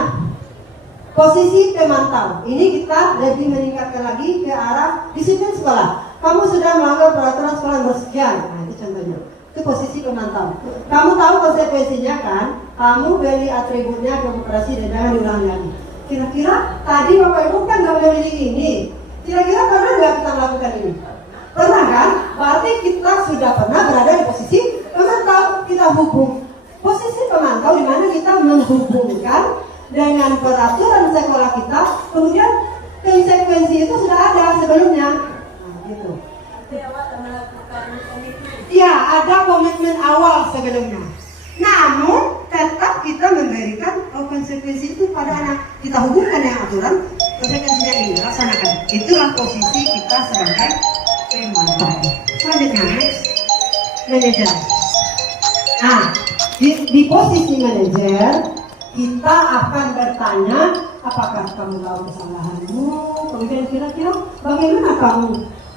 posisi pemantau. Ini kita lebih meningkatkan lagi ke arah disiplin sekolah. Kamu sudah melanggar peraturan sekolah bersekian. Nah, itu contohnya. Itu posisi pemantau. Kamu tahu konsekuensinya kan? Kamu beli atributnya ke koperasi dan jangan diulangi lagi. Kira-kira tadi Bapak Ibu kan nggak boleh beli ini. Kira-kira pernah nggak kita melakukan ini? Pernah kan? Berarti kita sudah pernah berada di posisi pemantau. Kita hubung posisi pemantau di mana kita menghubungkan dengan peraturan sekolah kita. Kemudian konsekuensi itu sudah ada sebelumnya. Nah, gitu. Ya, ada komitmen awal sebelumnya. Namun tetap kita memberikan konsekuensi itu pada anak. Kita hubungkan dengan aturan, konsekuensinya ini laksanakan. Itulah posisi kita sebagai pemantau. Selanjutnya, next, manajer. Nah, di posisi manajer kita akan bertanya, apakah kamu tahu kesalahanmu? Kemudian kira-kira bagaimana kamu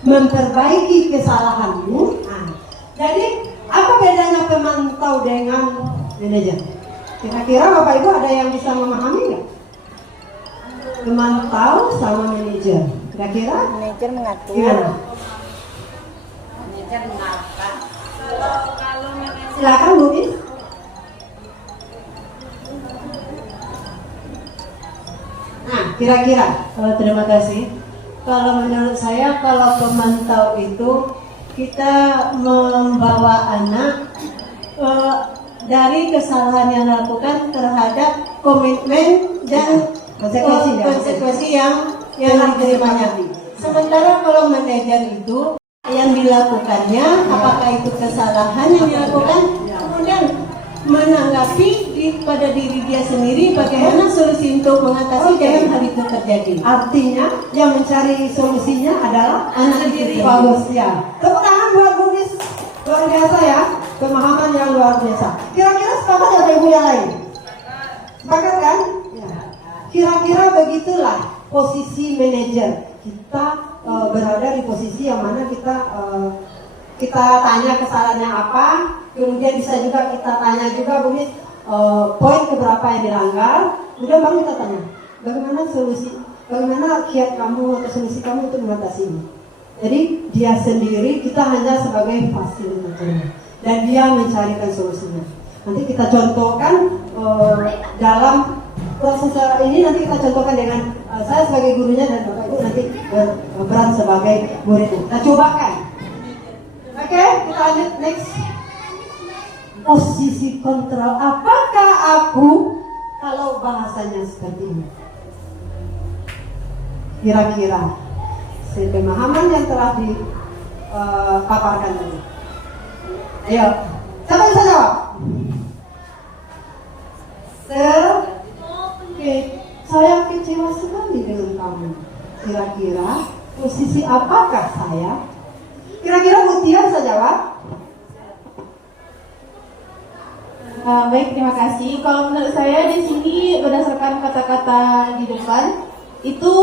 memperbaiki kesalahanmu? Nah, jadi apa bedanya pemantau dengan manajer? Kira-kira Bapak Ibu ada yang bisa memahami nggak? Pemantau sama manajer. Kira-kira? Manajer mengatur. Gimana? Manajer mengarahkan. Silakan Bu Is. Nah, kira-kira. Terima kasih. Kalau menurut saya, kalau pemantau itu kita membawa anak dari kesalahan yang dilakukan terhadap komitmen dan konsekuensi yang diterimanya. Sementara kalau manajer itu yang dilakukannya, apakah itu kesalahan yang dilakukan, kemudian menanggapi pada diri dia sendiri bagaimana solusi untuk mengatasi jangan hal itu terjadi. Artinya yang mencari solusinya adalah Anak sendiri. Bagus ya. Tepuk tangan buat Bu Is. Luar biasa ya, pemahaman yang luar biasa. Kira-kira sepakat ada ibu yang lain? Sepakat kan? Ya. Kira-kira begitulah posisi manajer. Kita berada di posisi yang mana kita tanya kesalahannya apa, kemudian bisa juga kita tanya juga Bu Is, poin keberapa yang dilanggar, kemudian baru kita tanya bagaimana kiat kamu atau solusi kamu untuk mengatasi ini. Jadi dia sendiri, kita hanya sebagai fasilitator dan dia mencarikan solusinya. Nanti kita contohkan dalam proses ini, nanti kita contohkan dengan saya sebagai gurunya dan Bapak Ibu nanti berperan sebagai murid. Kita cobakan. Oke, kita lanjut next. Posisi kontrol. Apakah aku kalau bahasanya seperti ini? Kira-kira pemahaman yang telah dipaparkan tadi. Ayo, siapa yang bisa jawab? Saya kecewa sekali dengan kamu. Kira-kira posisi apakah saya? Kira-kira Mutia bisa jawab? Baik, terima kasih. Kalau menurut saya di sini berdasarkan kata-kata di depan itu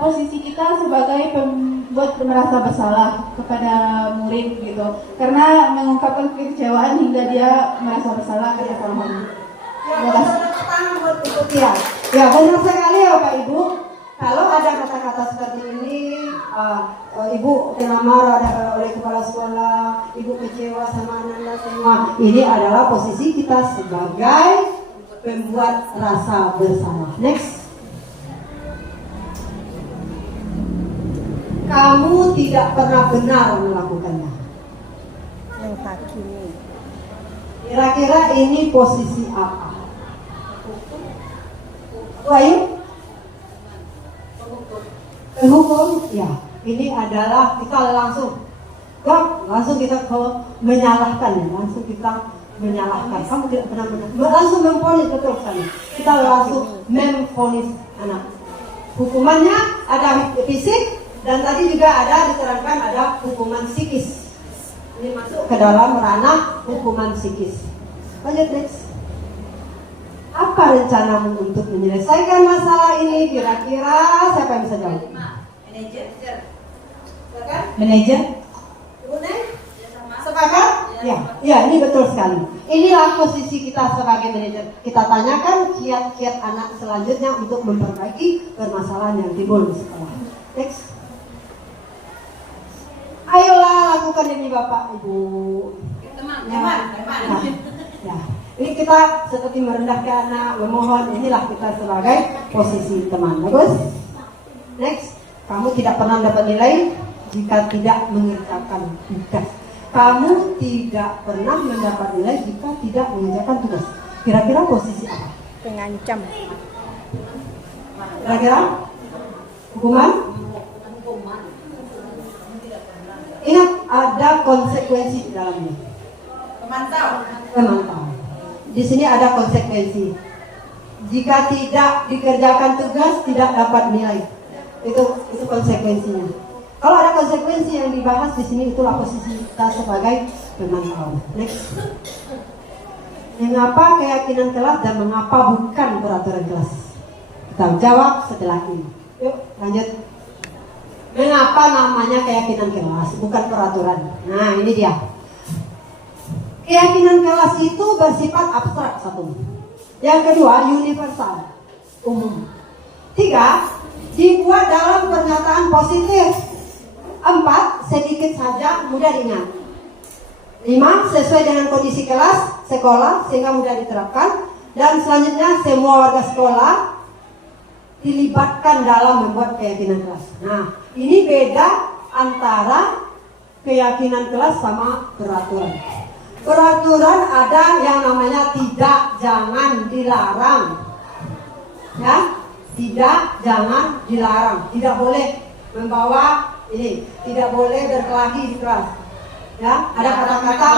posisi kita sebagai pembuat merasa bersalah kepada murid gitu, karena mengungkapkan kekecewaan hingga dia merasa bersalah atas kesalahannya. Terima kasih. Ya, benar sekali ya Bapak Ibu. Kalau ada kata-kata seperti ini, Ibu kena marah oleh kepala sekolah, Ibu kecewa sama anak-anak semua. Ini adalah posisi kita sebagai pembuat rasa bersalah. Next. Kamu tidak pernah benar melakukannya. Menghakimi. Kira-kira ini posisi apa? Ayo. Hukum, ya, ini adalah kita langsung kita menyalahkan ya, langsung kita menyalahkan. Kamu tidak pernah langsung memvonis, betul sekali. Kita langsung memvonis anak. Hukumannya ada fisik dan tadi juga ada diterangkan ada hukuman psikis. Ini masuk ke dalam ranah hukuman psikis. Lanjut next. Apa rencanamu untuk menyelesaikan masalah ini? Kira-kira siapa yang bisa jawab? Manajer? Sepakat? Ya, ini betul sekali. Inilah posisi kita sebagai manajer. Kita tanyakan kiat-kiat anak selanjutnya untuk memperbaiki permasalahan yang timbul di sekolah. Next. Ayolah lakukan ini Bapak Ibu. Teman. Ya. Ini kita seperti merendahkan anak, memohon. Inilah kita sebagai posisi teman. Bagus. Next. Kamu tidak pernah mendapat nilai jika tidak mengerjakan tugas. Kamu tidak pernah mendapat nilai jika tidak mengerjakan tugas. Kira-kira posisi apa? Pengancam. Kira-kira hukuman? Ingat ada konsekuensi di dalamnya. Pemantau. Di sini ada konsekuensi. Jika tidak dikerjakan tugas tidak dapat nilai. Itu konsekuensinya. Kalau ada konsekuensi yang dibahas di sini, itulah posisi kita sebagai pemantau. Next. Mengapa keyakinan kelas dan mengapa bukan peraturan kelas? Kita jawab setelah ini. Yuk lanjut. Mengapa namanya keyakinan kelas bukan peraturan? Nah ini dia. Keyakinan kelas itu bersifat abstrak satu. Yang kedua universal, umum. 3. Dibuat dalam pernyataan positif. 4. Sedikit saja, mudah diingat. 5. Sesuai dengan kondisi kelas, sekolah, sehingga mudah diterapkan. Dan selanjutnya semua warga sekolah dilibatkan dalam membuat keyakinan kelas. Nah, ini beda antara keyakinan kelas sama peraturan. Peraturan ada yang namanya tidak, jangan, dilarang. Ya, tidak, jangan, dilarang. Tidak boleh membawa ini, tidak boleh berkelahi di kelas. Ya, ada kata-kata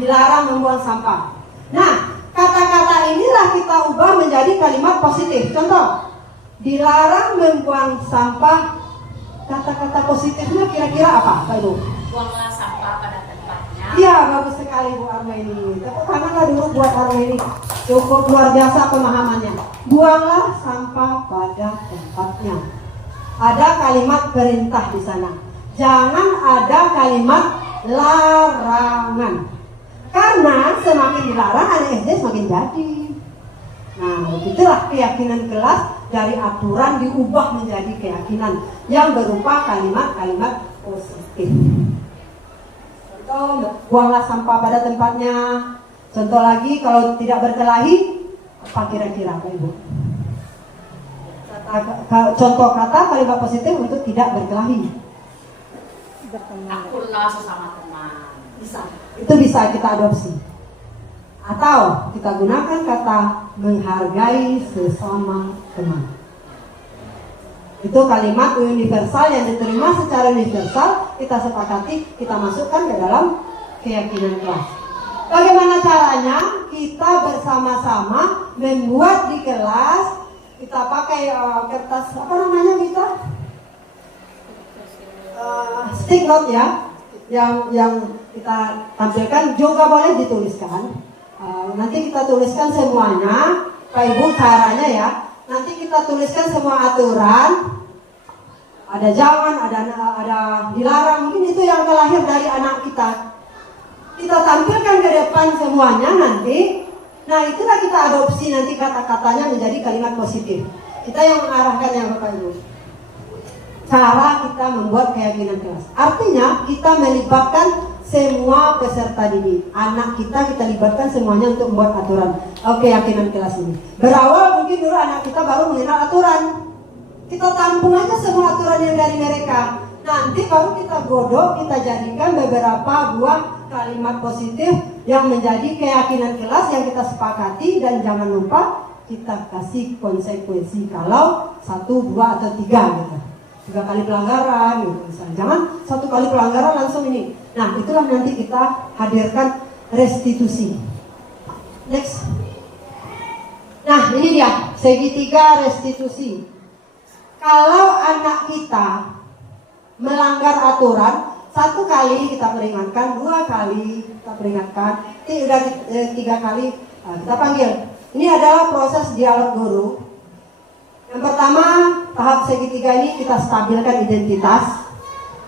dilarang membuang sampah. Nah, kata-kata inilah kita ubah menjadi kalimat positif. Contoh, dilarang membuang sampah. Kata-kata positifnya kira-kira apa, Pak Ibu? Buanglah sampah pada tempatnya. Iya, bagus sekali Bu Arma ini. Tepuk tanganlah dulu buat Arma ini. Cukup luar biasa pemahamannya. Buanglah sampah pada tempatnya. Ada kalimat perintah di sana. Jangan ada kalimat larangan. Karena semakin dilarang anak SD semakin jadi. Nah, itulah keyakinan kelas dari aturan diubah menjadi keyakinan yang berupa kalimat-kalimat positif. Contoh, buanglah sampah pada tempatnya. Contoh lagi, kalau tidak berkelahi, apa kira-kira Pak Ibu? Contoh kata kalimat positif untuk tidak berkelahi. Akurlah sesama teman. Bisa. Itu bisa kita adopsi. Atau kita gunakan kata menghargai sesama teman. Itu kalimat universal yang diterima secara universal, kita sepakati, kita masukkan ke dalam keyakinan kelas. Bagaimana caranya? Kita bersama-sama membuat di kelas, kita pakai kertas, apa namanya kita? Stick note ya, yang kita tampilkan juga boleh dituliskan. Nanti kita tuliskan semuanya, Pak Ibu caranya ya. Nanti kita tuliskan semua aturan. Ada jangan, ada dilarang. Mungkin itu yang terlahir dari anak kita. Kita tampilkan ke depan semuanya nanti. Nah itulah kita adopsi nanti kata-katanya menjadi kalimat positif. Kita yang mengarahkan ya Bapak Ibu. Cara kita membuat keyakinan kelas. Artinya kita melibatkan semua peserta didik. Anak kita libatkan semuanya untuk membuat aturan keyakinan kelas ini. Berawal mungkin dulu anak kita baru mengenal aturan. Kita tampung aja semua aturan yang dari mereka. Nanti baru kita godok, kita jadikan beberapa buah kalimat positif yang menjadi keyakinan kelas yang kita sepakati. Dan jangan lupa kita kasih konsekuensi kalau 1, 2, atau 3 gitu. 3 kali pelanggaran gitu misalnya. Jangan 1 kali pelanggaran langsung ini. Nah, itulah nanti kita hadirkan restitusi. Next. Nah, ini dia segitiga restitusi. Kalau anak kita melanggar aturan, 1 kali kita peringatkan, 2 kali kita peringatkan, 3 kali kita panggil. Ini adalah proses dialog guru. Yang pertama, tahap segitiga ini kita stabilkan identitas.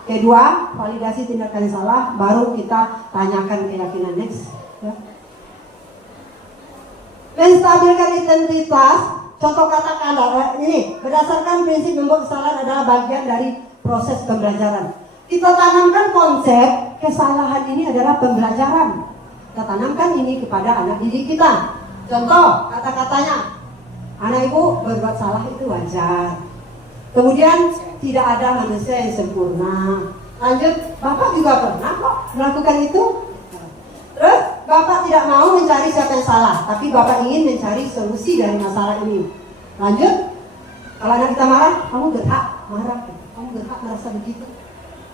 Kedua, validasi tindakan yang salah, baru kita tanyakan keyakinan. Next. Ya. Menstabilkan identitas, contoh kata-kata ini berdasarkan prinsip membuat kesalahan adalah bagian dari proses pembelajaran. Kita tanamkan konsep kesalahan ini adalah pembelajaran. Kita tanamkan ini kepada anak didik kita. Contoh kata-katanya, anak ibu berbuat salah itu wajar. Kemudian tidak ada manusia yang sempurna. Lanjut, bapak juga pernah kok melakukan itu. Terus bapak tidak mau mencari siapa yang salah, tapi bapak ingin mencari solusi dari masalah ini. Lanjut, kalau anak kita marah, kamu berhak marah, kamu berhak merasa begitu.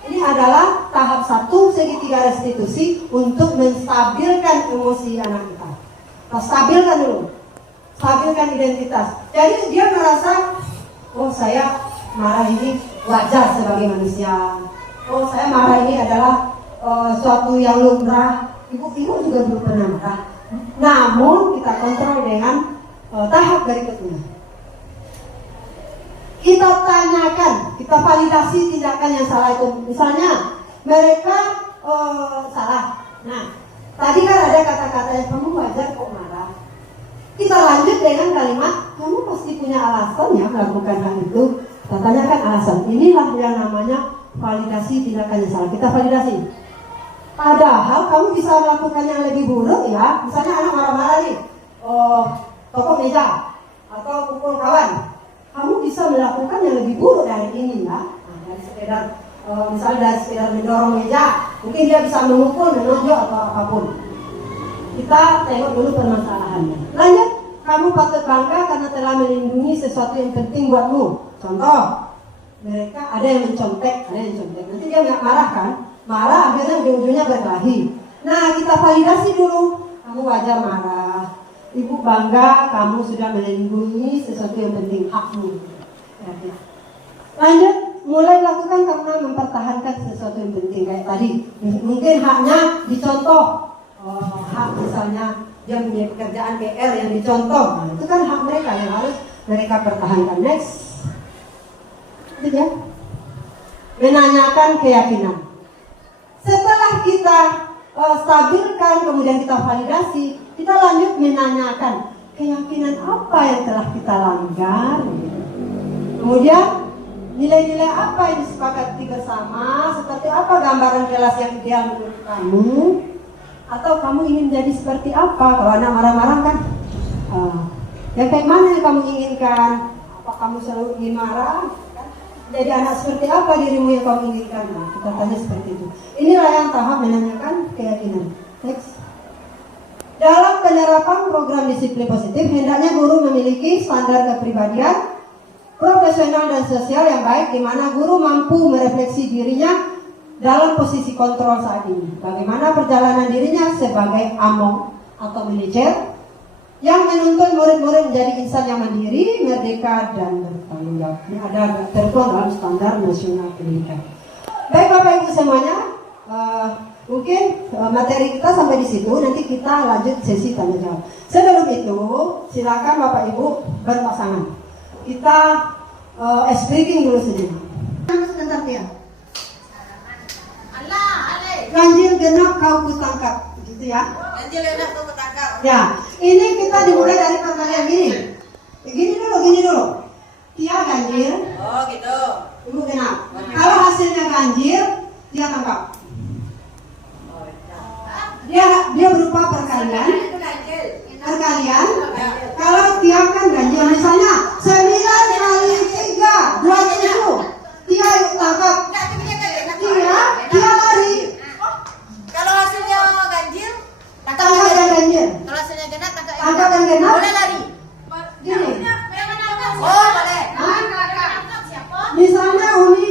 Ini adalah tahap 1 segitiga restitusi untuk menstabilkan emosi anak kita. Kita stabilkan dulu, stabilkan identitas. Jadi dia merasa, oh saya marah ini wajar sebagai manusia. Oh saya marah ini adalah suatu yang lumrah. Ibu juga dulu pernah marah. Namun kita kontrol dengan tahap berikutnya. Kita tanyakan, kita validasi tindakan yang salah itu. Misalnya mereka salah. Nah, tadi kan ada kata-kata yang kamu wajar kok marah. Kita lanjut dengan kalimat, kamu pasti punya alasan ya melakukan hal itu. Kita tanyakan alasan. Inilah yang namanya validasi tindakan yang salah. Kita validasi. Padahal kamu bisa melakukan yang lebih buruk ya. Misalnya anak marah-marah nih, tokok meja atau pukul kawan. Kamu bisa melakukan yang lebih buruk dari ini ya. Nah, dari sekedar, misalnya dari sekedar mendorong meja, mungkin dia bisa memukul, menonjok atau apapun. Kita tengok dulu permasalahannya. Lanjut, kamu patut bangga karena telah melindungi sesuatu yang penting buatmu. Contoh, mereka ada yang mencontek, Nanti dia nggak marah kan? Marah akhirnya ujung-ujungnya berkelahi. Nah, kita validasi dulu. Kamu wajar marah. Ibu bangga kamu sudah melindungi sesuatu yang penting, hakmu. Lanjut, mulai lakukan karena mempertahankan sesuatu yang penting. Kayak tadi, mungkin haknya dicontoh. Hak misalnya dia punya pekerjaan PR yang dicontoh. Nah, itu kan hak mereka yang harus mereka pertahankan. Next. Itu ya. Menanyakan keyakinan. Setelah kita stabilkan, kemudian kita validasi, kita lanjut menanyakan keyakinan apa yang telah kita langgar. Kemudian nilai-nilai apa yang disepakati bersama, seperti apa gambaran kelas yang ideal menurut kamu, atau kamu ingin jadi seperti apa. Kalau anak marah-marah kan, yang kayak mana yang kamu inginkan? Apa kamu selalu ingin marah? Jadi anak seperti apa dirimu yang kamu inginkan? Nah, kita tanya seperti itu. Inilah yang tahap menanyakan keyakinan. Next. Dalam penerapan program disiplin positif, hendaknya guru memiliki standar kepribadian, profesional dan sosial yang baik, di mana guru mampu merefleksi dirinya dalam posisi kontrol saat ini. Bagaimana perjalanan dirinya sebagai among atau manajer yang menuntun murid-murid menjadi insan yang mandiri, merdeka, dan bertanggung jawab. Ini ada tertuang dalam standar nasional pendidikan. Baik Bapak Ibu semuanya, mungkin materi kita sampai di situ. Nanti kita lanjut sesi tanya jawab. Sebelum itu, silakan Bapak Ibu berpasangan. Kita speaking dulu sejenak. Sebentar ya. Ganjil genap kau kutangkap, gitu ya. Ganjil genap kau kutangkap. Ya, ini kita dimulai dari pertanyaan gini. Gini dulu. Dia ganjil. Oh gitu. Ibu genap. Kalau hasilnya ganjil, dia tangkap. Dia berupa perkalian. Kalau dia kan ganjil, misalnya 9 kali 3, 27. Dia tangkap. Dia lari. Kalau hasilnya ganjil, Tangkap dan ganjil. kalau hasilnya genap, Tangkap dan genap. boleh lari. Gini. Oh, boleh. Misalnya Uni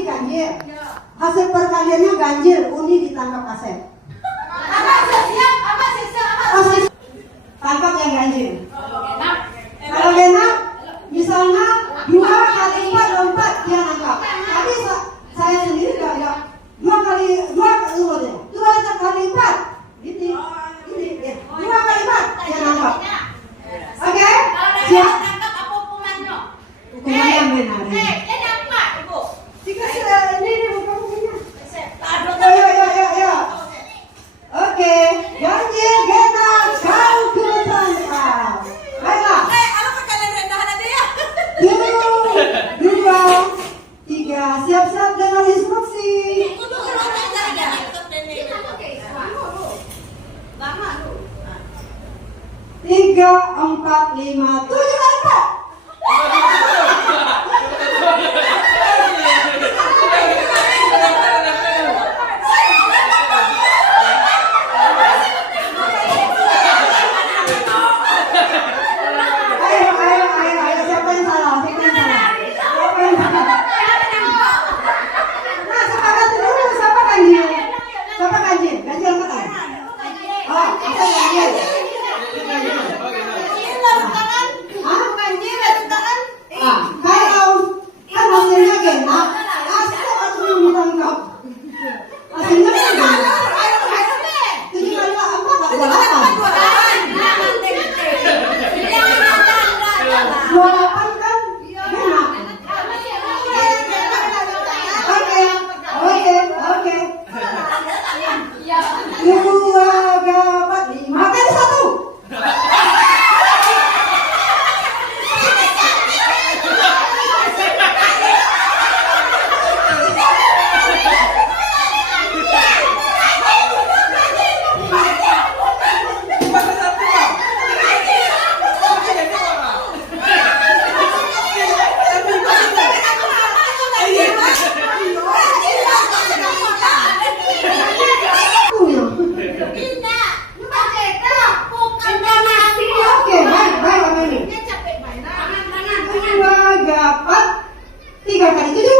yang ganjil? Kalau genap, misalnya 2 kali 4 lompat dia nangkap. Tapi saya sendiri enggak 2 kali 4 gini ya. 2 kali 4 dia nangkap. Oke? Siap? Hukuman yang benar. Dikasih ini bukan. Ayo. Oke, ganjil genap kau ketangkap. Baiklah. 1, 2, 3, siap-siap dengan instruksi. 3, 4, 5, 7 kali 4. Ayo, siapa yang salah? Nah, sepakat dulu, siapa ganjil? Ganjil apa kan? Oh, kita ganjil. Kalau kan hasilnya genap, asal ditangkap. Hasilnya kan genap. 7 kali 4 28 kan genap. Oke. 2, 4, 5 kali 1. Oke, baik, ini. 2, 4, 3 kali 7.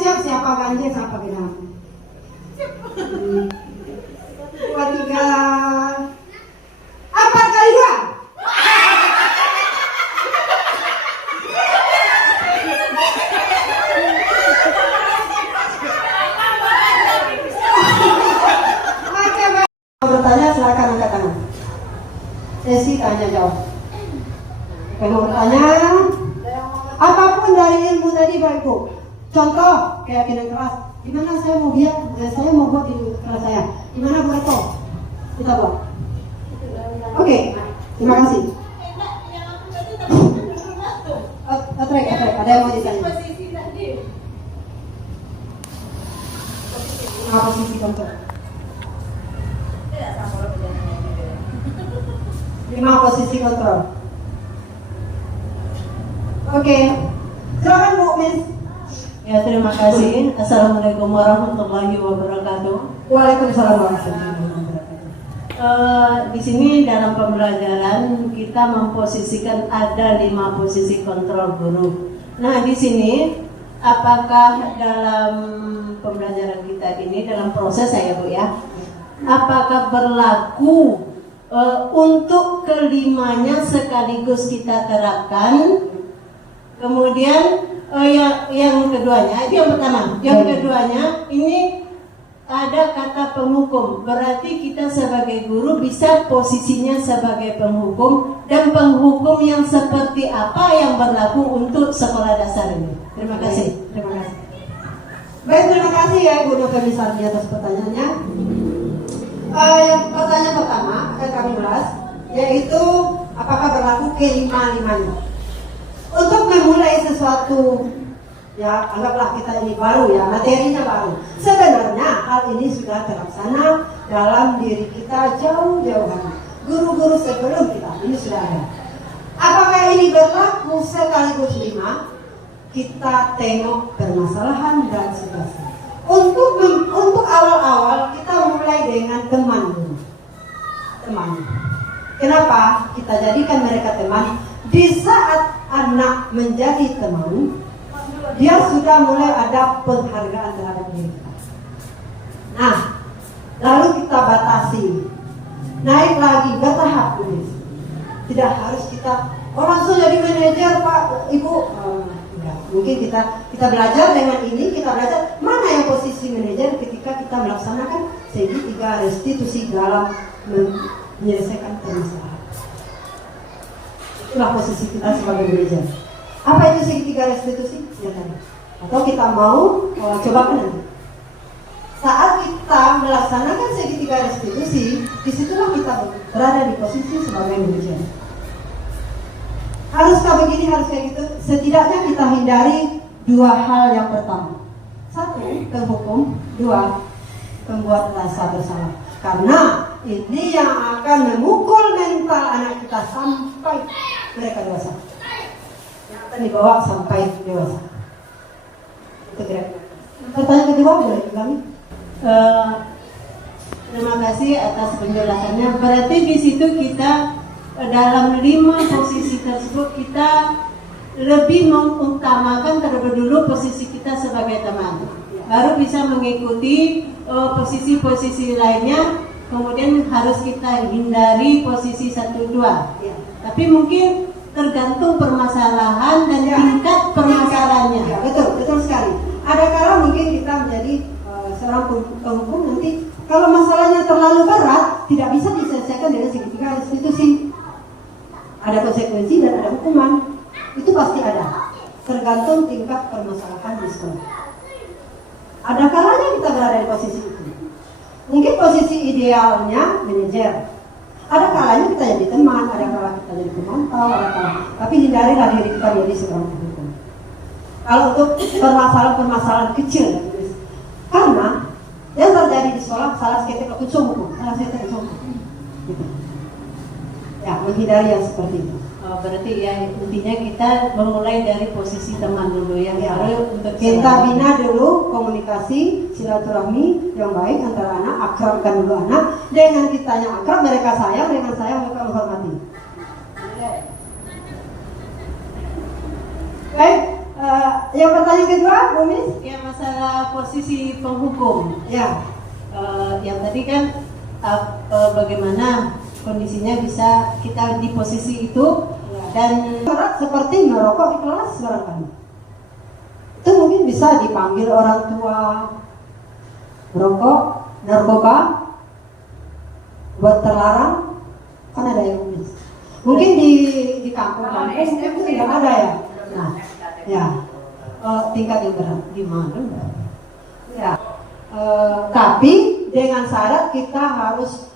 Siap, siapa ganjil, siapa genap? 2, 3, 4 kali 2. Oke, baik. Mau bertanya silakan angkat tangan. Sesi tanya jawab. Kalau bertanya, apapun dari ilmu tadi Bapak Ibu. Contoh keyakinan keras. Gimana saya mau buat di kelas saya? Gimana Bu Reto? Kita buat. Oke, terima kasih. Atrek, ada yang mau ditanya? Posisi kontrol. 5 posisi kontrol. Oke, silakan Bu Miss. Ya, terima kasih. Assalamualaikum warahmatullahi wabarakatuh. Waalaikumsalam warahmatullahi wabarakatuh. Di sini dalam pembelajaran kita memposisikan ada 5 posisi kontrol guru. Nah, di sini apakah dalam pembelajaran kita ini dalam proses saya Bu ya, apakah berlaku untuk kelimanya sekaligus kita terapkan? Kemudian yang keduanya, itu yang pertama. Yang keduanya, ini ada kata penghukum. Berarti kita sebagai guru bisa posisinya sebagai penghukum, dan penghukum yang seperti apa yang berlaku untuk sekolah dasar ini. Terima kasih. Baik, terima kasih ya Ibu Dr. Misardi atas pertanyaannya. Yang pertanyaan pertama kami ulas, yaitu apakah berlaku kelima-limanya. Untuk memulai sesuatu, ya anggaplah kita ini baru ya, materinya baru. Sebenarnya hal ini sudah terlaksana dalam diri kita jauh-jauh hari. Guru-guru sebelum kita ini sudah ada. Apakah ini berlaku sekaligus 5? kita tengok permasalahan dan situasi. Untuk awal-awal kita mulai dengan teman dulu. Teman. Kenapa kita jadikan mereka teman? Di saat anak menjadi teman, dia sudah mulai ada penghargaan terhadap diri kita. Nah, lalu kita batasi, naik lagi bertahap tulis. Tidak harus kita langsung jadi manajer Pak Ibu. Mungkin kita belajar dengan ini, kita belajar mana yang posisi manajer ketika kita melaksanakan segitiga restitusi dalam menyelesaikan permasalahan. Itulah posisi kita sebagai manajer. Apa itu segitiga restitusi? Ya tadi. Atau kita mau coba nanti. Saat kita melaksanakan segitiga restitusi, disitulah kita berada di posisi sebagai manajer. Haruskah begini, harus kayak gitu? Setidaknya kita hindari dua hal yang pertama. Satu, penghukum. Dua, membuat rasa bersalah. Karena ini yang akan memukul mental anak kita sampai mereka dewasa. Yang akan dibawa sampai dewasa. Itu kira-kira. Pertanyaan kedua boleh kami? Terima kasih atas penjelasannya. Berarti di situ kita dalam 5 posisi tersebut kita lebih mengutamakan terlebih dulu posisi kita sebagai teman, baru bisa mengikuti posisi-posisi lainnya. Kemudian harus kita hindari posisi 1, 2. Tapi mungkin tergantung permasalahan dan tingkat permasalahannya. Ya, betul sekali. Ada kala mungkin kita menjadi seorang penghukum, nanti kalau masalahnya terlalu berat tidak bisa diselesaikan dengan segitiga restitusi. Ada konsekuensi dan ada hukuman. Itu pasti ada. Tergantung tingkat permasalahan di sekolah. Ada kalanya kita berada di posisi itu. Mungkin posisi idealnya manajer. Ada kalanya kita jadi teman, ada kalanya kita jadi pemantau, ada kalanya. Tapi hindarilah diri kita menjadi seorang penghukum. Kalau untuk permasalahan kecil, karena yang terjadi di sekolah salah sekali hukum, salah sekali hukum. Gitu. Ya, menghindari yang seperti itu. Berarti ya intinya kita memulai dari posisi teman dulu yang baru untuk kita bina dulu komunikasi silaturahmi yang baik antara anak, akrabkan dulu anak. Dengan kita yang akrab mereka sayang, dengan sayang mereka menghormati. Baik, yang pertanyaan kedua, Bu Miss? Ya, masalah posisi penghukum. Ya, Yang tadi kan bagaimana kondisinya bisa kita di posisi itu dan seperti merokok di kelas barangkali. Itu mungkin bisa dipanggil orang tua, merokok, narkoba, buat terlarang, kan ada yang mungkin di kampung-kampung itu tidak ada ya. Nah, ya, tingkat yang berat di mana? Ya, tapi dengan syarat kita harus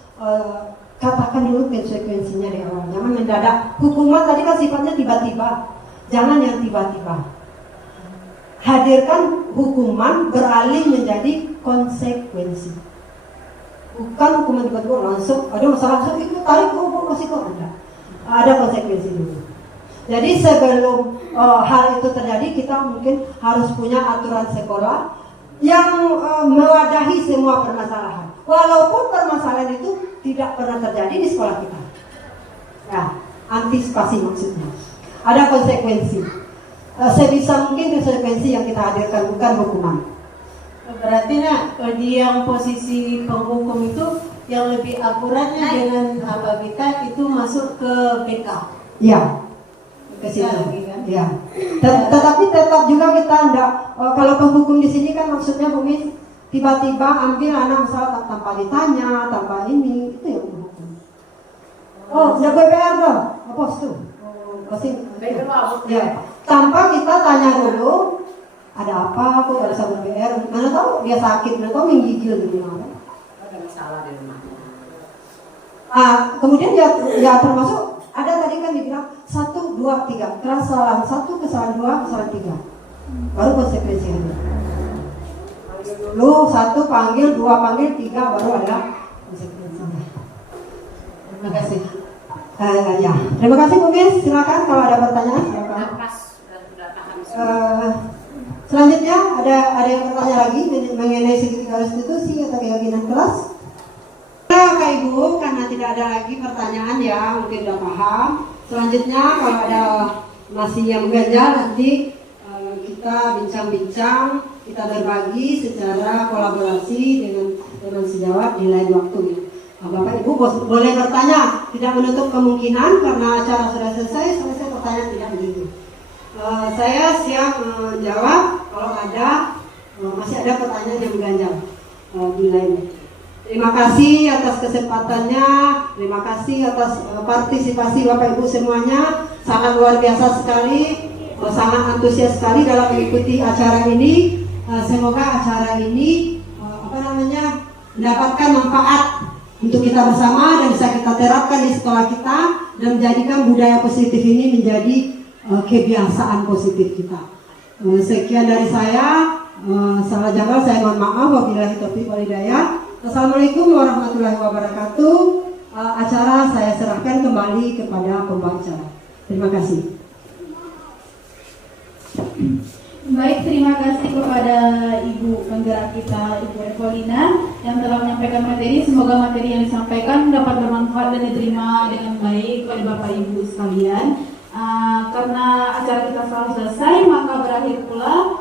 katakan dulu konsekuensinya di awal. Jangan mendadak. Hukuman tadi kan sifatnya tiba-tiba. Jangan yang tiba-tiba. Hadirkan hukuman beralih menjadi konsekuensi. Bukan hukuman tiba-tiba langsung. Ada masalah langsung itu tarik hukum masih kok ada. Ada konsekuensi dulu. Jadi sebelum hal itu terjadi, kita mungkin harus punya aturan sekolah yang mewadahi semua permasalahan. Walaupun permasalahan itu tidak pernah terjadi di sekolah kita. Ya, antisipasi maksudnya. Ada konsekuensi. Sebisa mungkin konsekuensi yang kita hadirkan, bukan hukuman. berarti di yang posisi penghukum itu yang lebih akuratnya dengan apa kita itu masuk ke BK. Ya. Ke situ. Kan? Ya. Tetapi tetap juga kita enggak kalau penghukum di sini kan maksudnya Bumi tiba-tiba ambil anak misalnya tanpa ditanya, tanpa ini, itu yang penghukum. Oh, udah BPR dong. Apa itu? Pasti. Ya. Tanpa kita tanya dulu ada apa kok ada sama BPR, mana tahu dia sakit, mana tahu menggigil di rumah. Ada masalah di rumah. Kemudian ya termasuk ada tadi kan dibilang 1, 2, 3 kesalahan 1, kesalahan 2, kesalahan 3 baru konsekuensi itu. Panggil dulu 1, panggil 2, panggil 3 baru ada konsekuensinya. Terima kasih. Ya, terima kasih Bu Miss. Silakan kalau ada pertanyaan silakan. Sudah paham Selanjutnya ada yang bertanya lagi mengenai segitiga restitusi atau keyakinan kelas? Bapak Ibu, karena tidak ada lagi pertanyaan ya, mungkin sudah paham. Selanjutnya kalau ada masih yang mengganjal nanti kita bincang-bincang, kita berbagi secara kolaborasi dengan teman sejawat di lain waktu. Bapak Ibu boleh bertanya, tidak menutup kemungkinan karena acara sudah selesai pertanyaan tidak begitu. Saya siap menjawab kalau ada masih ada pertanyaan yang mengganjal di lainnya. Terima kasih atas kesempatannya, terima kasih atas partisipasi Bapak Ibu semuanya, sangat luar biasa sekali, sangat antusias sekali dalam mengikuti acara ini. Semoga acara ini mendapatkan manfaat untuk kita bersama dan bisa kita terapkan di sekolah kita dan menjadikan budaya positif ini menjadi kebiasaan positif kita. Sekian dari saya. Salah jawab saya mohon maaf. Wabillahi taufiq wal hidayah. Assalamualaikum warahmatullahi wabarakatuh. Acara saya serahkan kembali kepada pembaca. Terima kasih. Baik, terima kasih kepada Ibu penggerak kita, Ibu Evelina, yang telah menyampaikan materi. Semoga materi yang disampaikan dapat bermanfaat dan diterima dengan baik oleh Bapak Ibu sekalian. Karena acara kita telah selesai, maka berakhir pula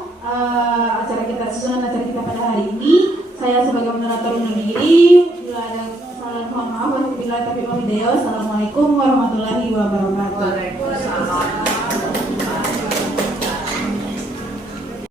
acara kita pada hari ini. Saya sebagai moderator undur diri. Bila ada kesalahan mohon maaf. Wassalamualaikum warahmatullahi wabarakatuh. Waalaikumsalam.